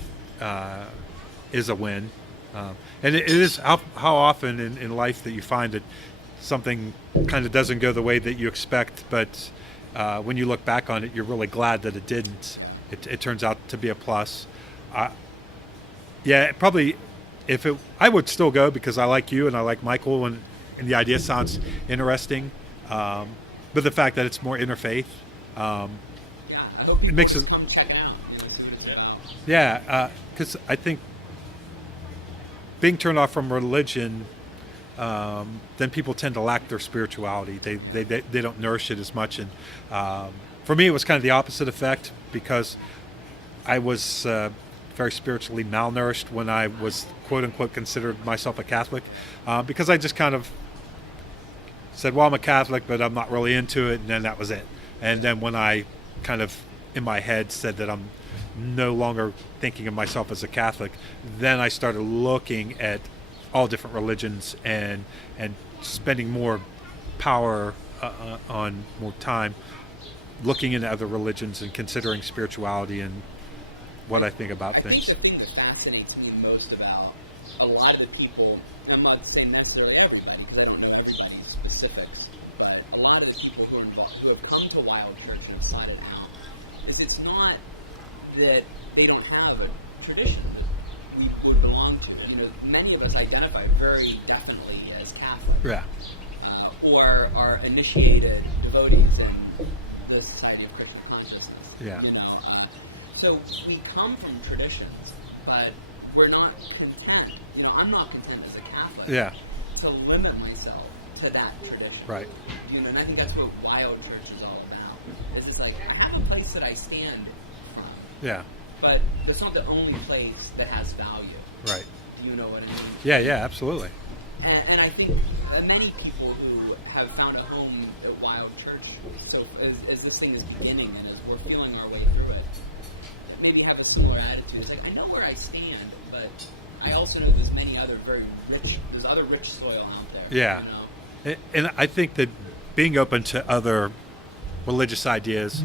is a win, and it is how often in life that you find that something kind of doesn't go the way that you expect, but when you look back on it, you're really glad that it didn't. It turns out to be a plus. Probably I would still go, because I like you and I like Michael, and the idea sounds interesting. But the fact that it's more interfaith, I hope it makes it. Come check it out. Yeah, because I think being turned off from religion, then people tend to lack their spirituality. They don't nourish it as much, and for me, it was kind of the opposite effect, because I was very spiritually malnourished when I was quote unquote considered myself a Catholic, because I just kind of said, well, I'm a Catholic, but I'm not really into it, and then that was it. And then when I kind of in my head said that I'm no longer thinking of myself as a Catholic, then I started looking at all different religions and spending more power on more time looking into other religions and considering spirituality and what I think about things. I think the thing that fascinates me most about a lot of the people, and I'm not saying necessarily everybody, because I don't know everybody's specifics, but a lot of the people who are who have come to Wild Church and decided now is it's not that they don't have a tradition that we would belong to. Many of us identify very definitely as Catholic. Yeah. Or are initiated devotees in the Society of Christian Consciousness. Yeah. So we come from traditions, but we're not content. I'm not content as a Catholic. Yeah. To limit myself to that tradition. Right. And I think that's what Wild Church is all about. It's just like I have a place that I stand from. Yeah. But that's not the only place that has value. Right. Do you know what I mean? Yeah, absolutely. And I think many people who have found a home at Wild Church, so as this thing is beginning and as we're feeling our way through it, maybe have a similar attitude. It's like, I know where I stand, but I also know there's other rich soil out there. Yeah. And I think that being open to other religious ideas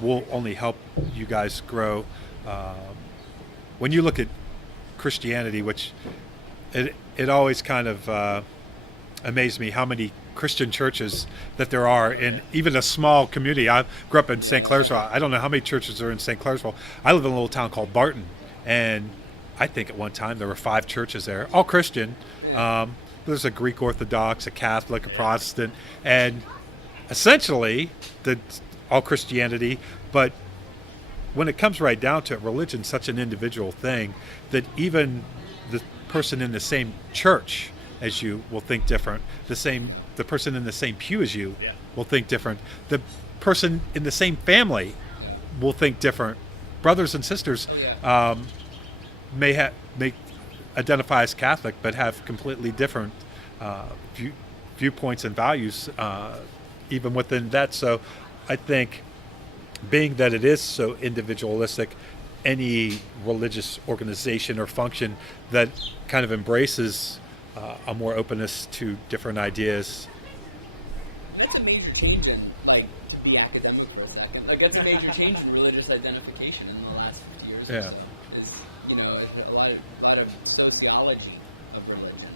will only help you guys grow. When you look at Christianity, which it always kind of amazed me how many Christian churches that there are in even a small community. I grew up in St. Clairsville. I don't know how many churches are in St. Clairsville. I live in a little town called Barton, and I think at one time there were 5 churches there, all Christian. There's a Greek Orthodox, a Catholic, a Protestant, and essentially all Christianity. But when it comes right down to it, religion's such an individual thing that even the person in the same church as you will think different. The person in the same pew as you will think different. The person in the same family will think different. Brothers and sisters may identify as Catholic, but have completely different viewpoints and values even within that. So I think being that it is so individualistic, any religious organization or function that kind of embraces a more openness to different ideas. That's a major change in, to be academic for a second, that's a major change in religious identification in the last 50 years or so. A lot of sociology of religion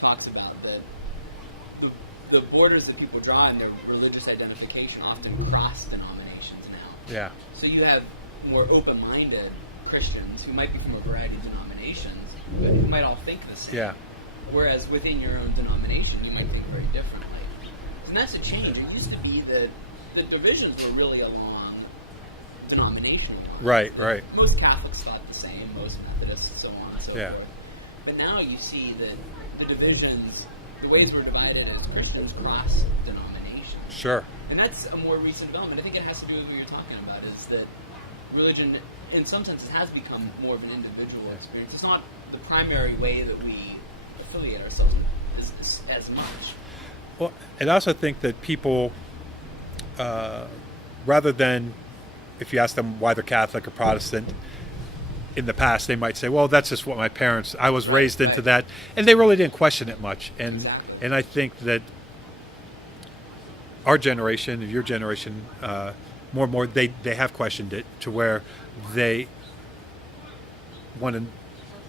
talks about the borders that people draw in their religious identification often cross denominations now. Yeah. So you have more open-minded Christians who might become a variety of denominations, but who might all think the same. Yeah. Whereas within your own denomination, you might think very differently. And that's a change. It used to be that the divisions were really along denominational lines. Right. Most Catholics thought the same, most Methodists, so on and so Yeah. forth. But now you see that the divisions, the ways we're divided as Christians, cross denominations. Sure. And that's a more recent development. I think it has to do with what you're talking about, is that religion, in some senses, has become more of an individual experience. It's not the primary way that we affiliate ourselves as much. Well, and I also think that people, rather than, if you ask them why they're Catholic or Protestant, in the past they might say, well, that's just what my parents, I was raised into that, and they really didn't question it much. And and I think that our generation, your generation, more and more, they have questioned it to where they want to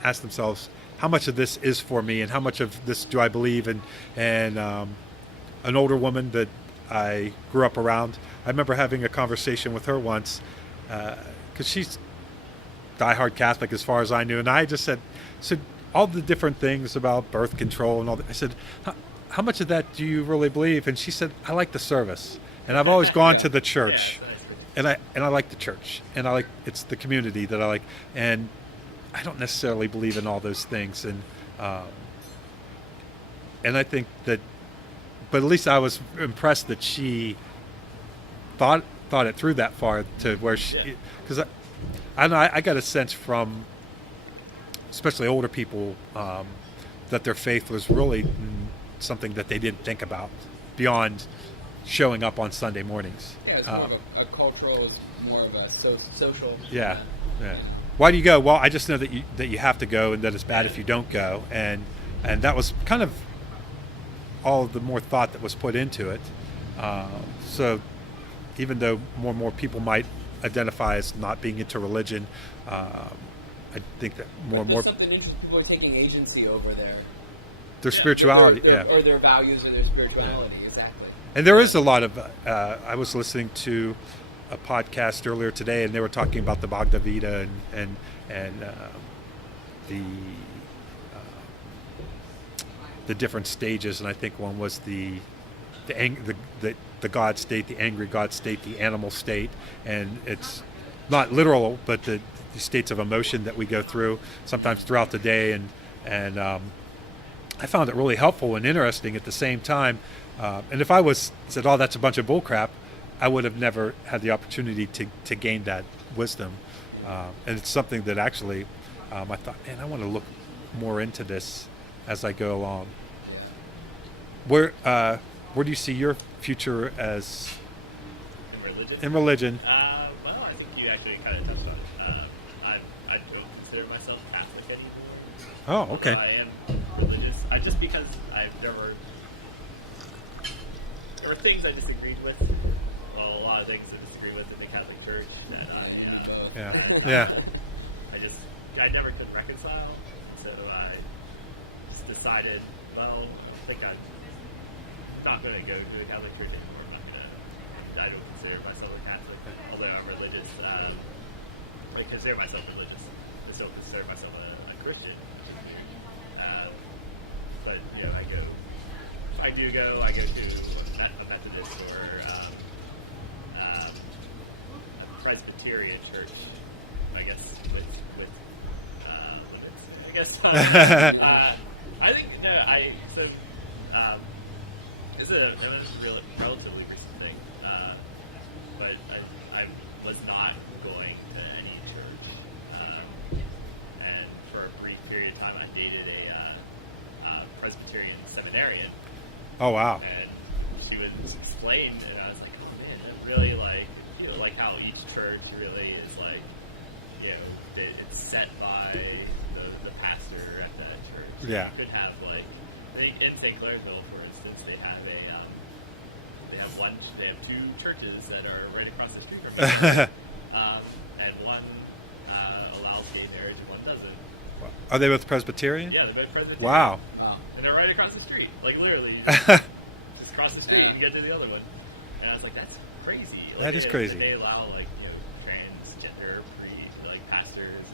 ask themselves, how much of this is for me, and how much of this do I believe? And an older woman that I grew up around, I remember having a conversation with her once, because she's diehard Catholic as far as I knew, and I just said all the different things about birth control and all that. I said, how much of that do you really believe? And she said, I like the service, and I've always gone to the church, and I like the church, and it's the community that I like, and I don't necessarily believe in all those things, and I think that, but at least I was impressed that she thought it through that far to where she, because I got a sense from especially older people that their faith was really something that they didn't think about beyond showing up on Sunday mornings. Yeah, it's more of a cultural, it's more of a social. Yeah. Why do you go? Well, I just know that you have to go, and that it's bad if you don't go, and that was kind of all of the more thought that was put into it. So even though more and more people might identify as not being into religion, I think that more and more something interesting. People are taking agency over their spirituality, or their values or their spirituality. Exactly. And there is a lot of. I was listening to a podcast earlier today, and they were talking about the Bhagavad Gita and the different stages. And I think one was the God state, the angry God state, the animal state, and it's not literal, but the states of emotion that we go through sometimes throughout the day, and I found it really helpful and interesting at the same time. And if I said, "Oh, that's a bunch of bullcrap," I would have never had the opportunity to gain that wisdom. And it's something that actually I thought, man, I want to look more into this as I go along. Where do you see your future as In religion? in religion? Well, I think you actually kind of touched on it. I don't consider myself Catholic anymore. Oh, okay. I am religious. Just because there were things I disagreed with. Well, a lot of things I disagreed with in the Catholic Church that Yeah. I never could reconcile. So I just decided, well, I think I'm not going to go to a Catholic Church anymore. I don't consider myself a Catholic, although I'm religious. I consider myself religious. I still consider myself a Christian. But I go to a Methodist or a Presbyterian church. I guess with I guess I think it's a relatively recent thing, but I was not going to any church, and for a brief period of time I dated a Presbyterian seminarian. Oh, wow. And she would explain, and I was like, oh man, that really like how each church really is like, it's set by the pastor at that church. Yeah. You could have in St. Clairville, for instance, they have two churches that are right across the street from each other. And one allows gay marriage and one doesn't. Are they both Presbyterian? Yeah, they're both Presbyterian. Wow. And they're right across the street. Like, literally, just cross the street and you get to the other one. And I was like, that's crazy. That is crazy. And they allow, transgender free, pastors,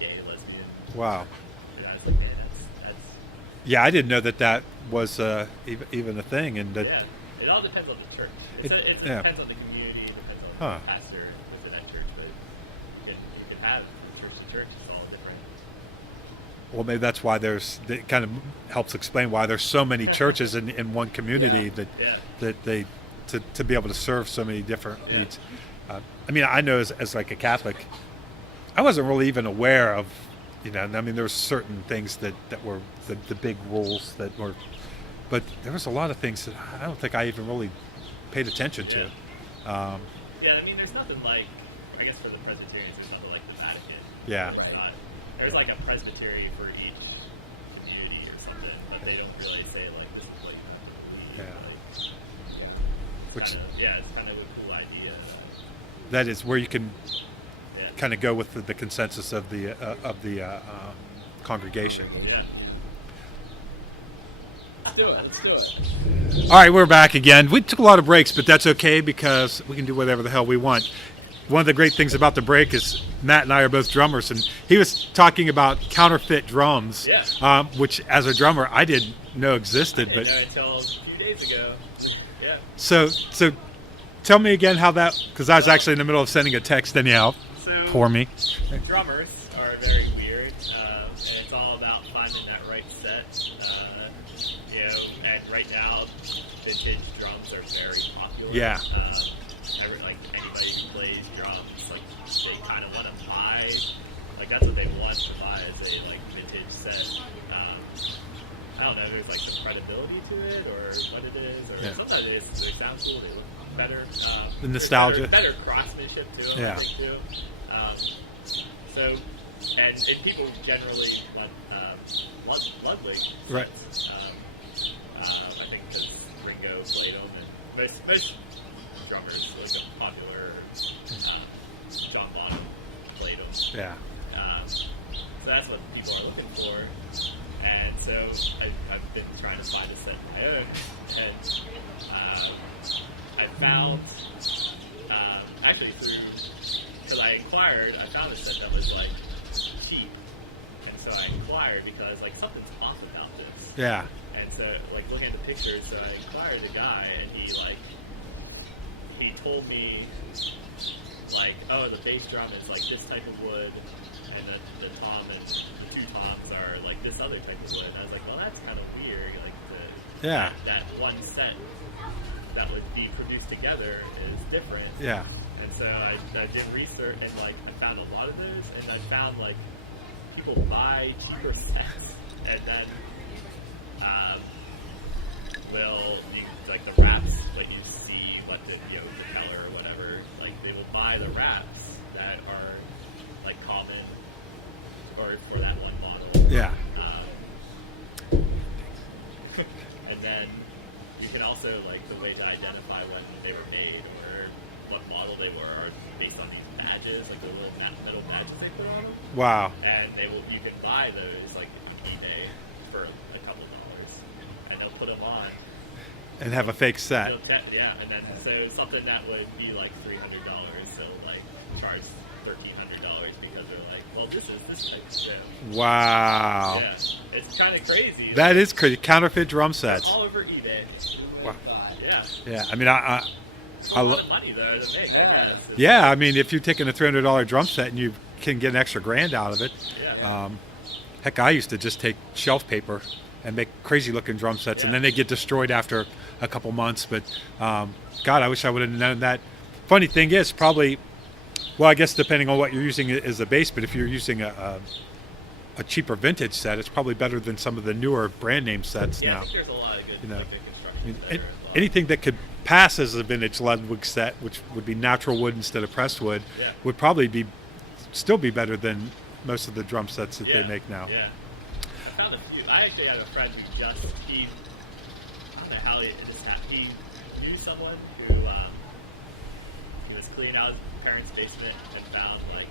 gay, lesbian. Wow. And I was like, man, that's Yeah, I didn't know that was even a thing. And that, yeah. It all depends on the church. It yeah. depends on the community, it depends on the pastor within that church. But you can have church to church, it's all different. well, maybe that's why it kind of helps explain why there's so many churches in one community that they to be able to serve so many different needs. I mean, I know as like a Catholic, I wasn't really even aware of, I mean, there were certain things that were the big rules that were, but there was a lot of things that I don't think I even really paid attention to. I mean, there's nothing like, I guess for the Presbyterians, there's nothing like the Vatican. Yeah. There's like a presbytery for each community or something, but they don't really say this is it's kind of a cool idea. That is where you can kind of go with the consensus of the congregation. Yeah. Let's do it. All right, we're back again. We took a lot of breaks, but that's okay because we can do whatever the hell we want. One of the great things about the break is Matt and I are both drummers, and he was talking about counterfeit drums, which as a drummer I didn't know existed. I didn't know until a few days ago. Yeah. So tell me again how that, because I was actually in the middle of sending a text anyhow. So Poor me. Drummers are very weird, and it's all about finding that right set. And right now, vintage drums are very popular. Yeah. Anybody who plays drums, they kind of want to buy, that's what they want to buy as a vintage set. I don't know, there's the credibility to it or what it is, or sometimes they sound cool, they look better. The nostalgia. Better craftsmanship to them, I think, too. And people generally love Ludwig. Right. I think because Ringo played them, and most drummers, popular, John Bonham played them. Yeah. So that's what people are looking for. And so I've been trying to find Yeah. And so, like, looking at the pictures, so I inquired the guy, and he told me, like, oh, the bass drum is like this type of wood, and the tom and the two toms are like this other type of wood. And I was like, well, that's kind of weird. Like, that one set that would be produced together is different. Yeah. And so I did research, and like I found a lot of those, and I found like people buy cheaper sets, and then like the wraps, like you see, like the propeller or whatever, like they will buy the wraps that are like common or for that one model. Yeah. And then you can also, like, the way to identify when they were made or what model they were are based on these badges, like the little metal badges they put on them. Wow. And you can buy those, like, on eBay for a couple dollars. And they'll put them on. And have a fake set. Yeah, and then, so something that would be like $300, so, like, charge $1,300 because they're like, well, this is this type of shit. Wow. Yeah, it's kind of crazy. That is crazy. Counterfeit drum sets. All over eBay. Wow. Yeah. Yeah, I mean, I It's a lot of money, though, to make, I guess. yeah, I mean, if you're taking a $300 drum set and you can get an extra $1,000 out of it. Yeah. Heck, I used to just take shelf paper and make crazy looking drum sets, and then they get destroyed after a couple months. But God, I wish I would have known that. Funny thing is, probably, well, I guess depending on what you're using as a base, but if you're using a cheaper vintage set, it's probably better than some of the newer brand name sets Yeah, now. I think there's a lot of good, You know, like, good construction there as well. Anything that could pass as a vintage Ludwig set, which would be natural wood instead of pressed wood, Yeah. would probably still be better than most of the drum sets that they make now. Yeah. I found a few. I actually had a friend who I don't know how this happened. He knew someone who he was cleaning out his parents' basement and found like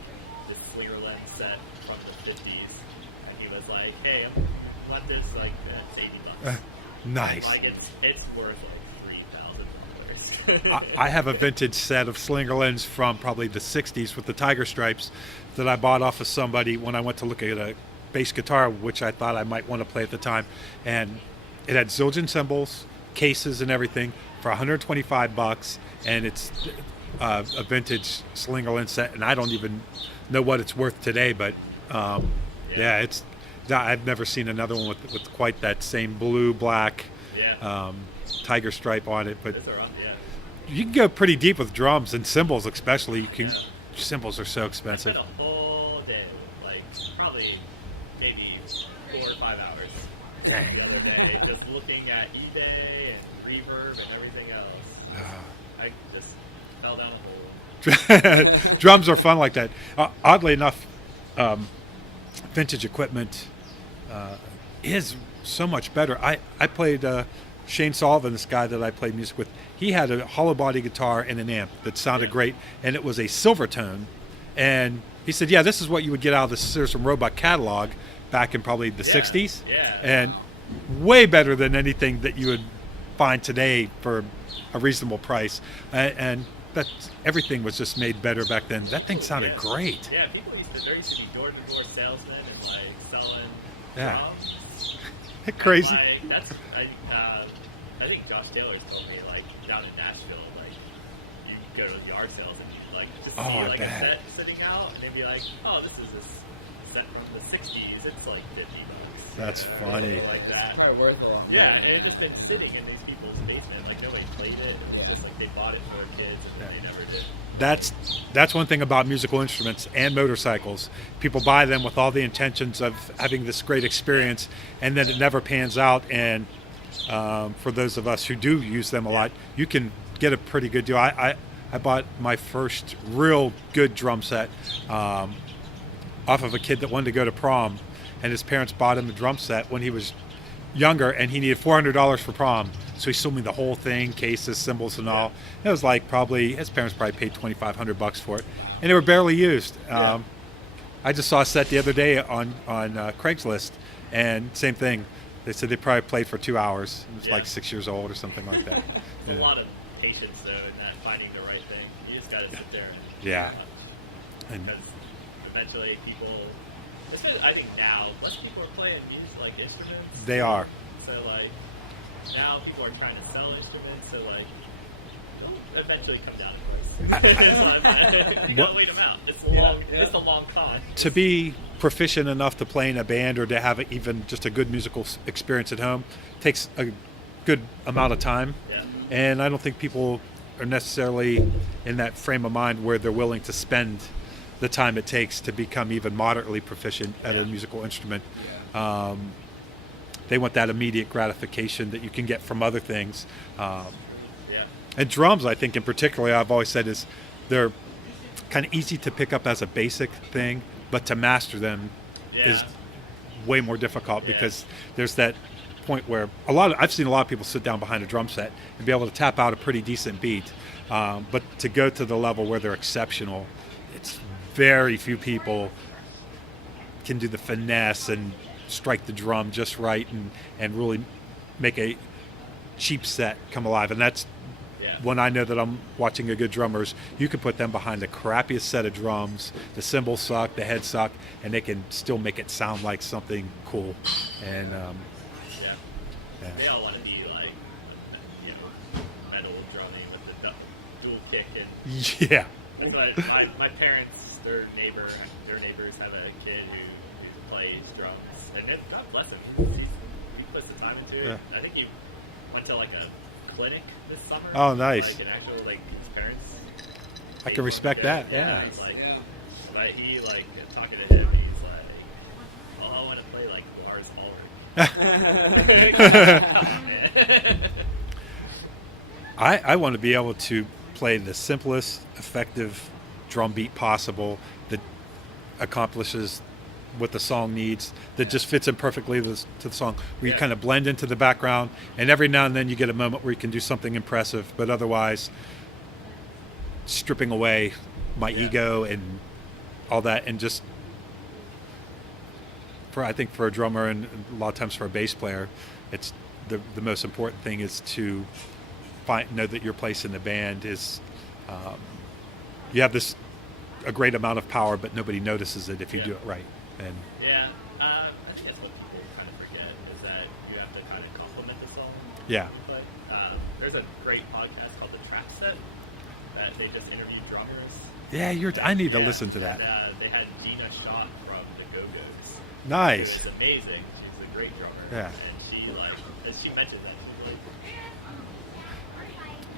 this Slingerland set from the 50s, and he was like, "Hey, I want this like it's $80." Nice. Like it's worth like $3,000. I have a vintage set of Slingerlands from probably the 60s with the tiger stripes that I bought off of somebody when I went to look at a bass guitar, which I thought I might want to play at the time. And it had Zildjian cymbals, cases, and everything for $125. And it's a vintage Slingerland set. And I don't even know what it's worth today. But yeah, I've never seen another one with quite that same blue, black tiger stripe on it. But you can go pretty deep with drums and cymbals, especially. Cymbals are so expensive. I spent a whole day, like probably maybe 4 or 5 hours Dang. the other day, just looking at eBay and Reverb and everything else. I just fell down a hole. Drums are fun like that. Oddly enough, vintage equipment is so much better. I played Shane Sullivan, this guy that I played music with. He had a hollow body guitar and an amp that sounded great, and it was a Silvertone. And he said, yeah, this is what you would get out of the Sears and Roebuck catalog back in probably the 60s. Yeah. And way better than anything that you would find today for a reasonable price. And everything was just made better back then. That thing sounded great. Yeah, there used to be door-to-door salesmen and like selling drums. Crazy. And, like, I think Josh Taylor's told me, like, down in Nashville, like, you go to the yard sales and you, like, just see, like, a set sitting out, and they'd be like, oh, this is a set from the 60s, it's like $50. That's funny. Like that. Probably worth a lot. Yeah, and it just been sitting in these people's basement, like, nobody played it, it was just like they bought it for kids, and they never did. That's one thing about musical instruments and motorcycles. People buy them with all the intentions of having this great experience, and then it never pans out. And for those of us who do use them a lot, you can get a pretty good deal. I bought my first real good drum set off of a kid that wanted to go to prom, and his parents bought him a drum set when he was younger, and he needed $400 for prom. So he sold me the whole thing, cases, cymbals, and all. It was like his parents probably paid $2,500 for it, and they were barely used. I just saw a set the other day on Craigslist, and same thing. They said they probably played for 2 hours. It was like 6 years old or something like that. A lot of patience, though, in that finding the right thing. You just got to sit there. And because eventually people, I think now, less people are playing music, like instruments. they are. now people are trying to sell instruments, so like, don't eventually come down to price. You gotta wait them out. It's a long con. To be proficient enough to play in a band or to have even just a good musical experience at home takes a good amount of time. Yeah. And I don't think people are necessarily in that frame of mind where they're willing to spend the time it takes to become even moderately proficient at a musical instrument. They want that immediate gratification that you can get from other things. And drums, I think in particular, I've always said is they're kind of easy to pick up as a basic thing, but to master them is way more difficult because there's that point where I've seen a lot of people sit down behind a drum set and be able to tap out a pretty decent beat, but to go to the level where they're exceptional, it's very few people can do the finesse and strike the drum just right and really make a cheap set come alive. And that's when I know that I'm watching a good drummer is you can put them behind the crappiest set of drums, the cymbals suck, the heads suck, and they can still make it sound like something cool. And they all want to be like, metal drumming with the dual kick and Like my parents, their neighbors have a kid who plays drums, and God bless him, he puts the time into it. Yeah. I think he went to like a clinic this summer. Oh, nice. Like an actual his parents. I can respect that. Yeah. But he talking to him, he's like, "Oh, I want to play like Lars Ulrich." I want to be able to play the simplest, effective drum beat possible that accomplishes what the song needs, that just fits in perfectly to the song, where you kind of blend into the background, and every now and then you get a moment where you can do something impressive, but otherwise stripping away my ego and all that, and just I think for a drummer and a lot of times for a bass player, it's the most important thing is to know that your place in the band is you have a great amount of power, but nobody notices it if you do it right. And I think that's what people kind of forget is that you have to kind of complement the song. Yeah. There's a great podcast called The Track Set that they just interviewed drummers. Yeah, I need to listen to that. And, they had Gina Schott from the Go-Go's. Nice. It's amazing. She's a great drummer. Yeah. And she mentioned that.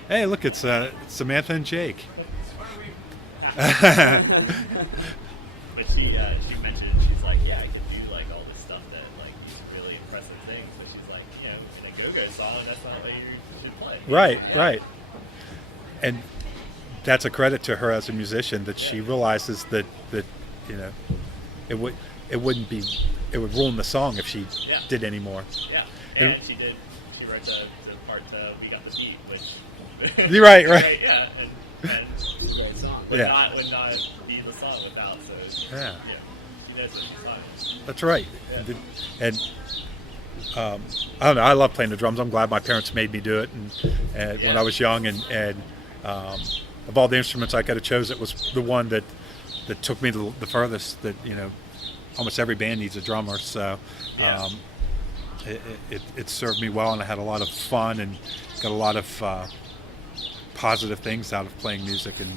Hey, look, it's Samantha and Jake. But she mentioned, she's like, I can do all this stuff that really impressive things. But she's like, in a go-go song, that's not what you should play. Right. And that's a credit to her as a musician that she realizes that it would ruin the song if she did any more. Yeah, and she wrote the part "We Got the Beat," which you're right. Yeah, and Great song. would not be the song without. So she knows what she's on. That's right. And I don't know. I love playing the drums. I'm glad my parents made me do it, and when I was young, and of all the instruments I could have chose, it was the one that took me the furthest. That almost every band needs a drummer, so it served me well, and I had a lot of fun and got a lot of positive things out of playing music and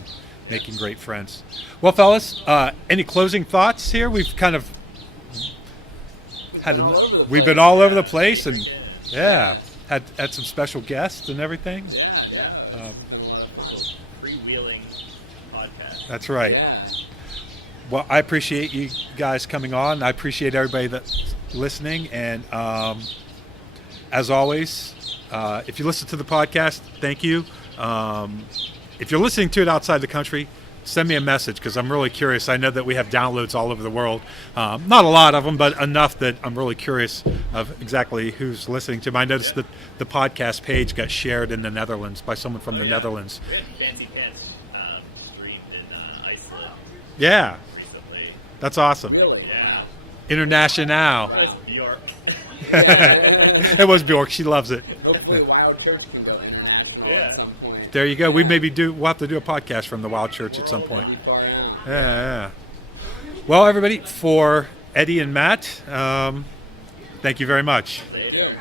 making great friends. Well, fellas, any closing thoughts here? We've kind of we've been all over the place, and had some special guests and everything. Freewheeling podcast. That's right. Well, I appreciate you guys coming on. I appreciate everybody that's listening, and as always, if you listen to the podcast, thank you. If you're listening to it outside the country, send me a message because I'm really curious. I know that we have downloads all over the world. Not a lot of them, but enough that I'm really curious of exactly who's listening to them. I noticed that the podcast page got shared in the Netherlands by someone from the Netherlands. We had Fancy Pants streamed in Iceland. Yeah. Recently. That's awesome. Really? Yeah. International. It was Bjork. It was Bjork. She loves it. Hopefully Wild Church can go international at some point. There you go. We'll have to do a podcast from the Wild Church at some point. Yeah. Well, everybody, for Eddie and Matt, thank you very much. Later.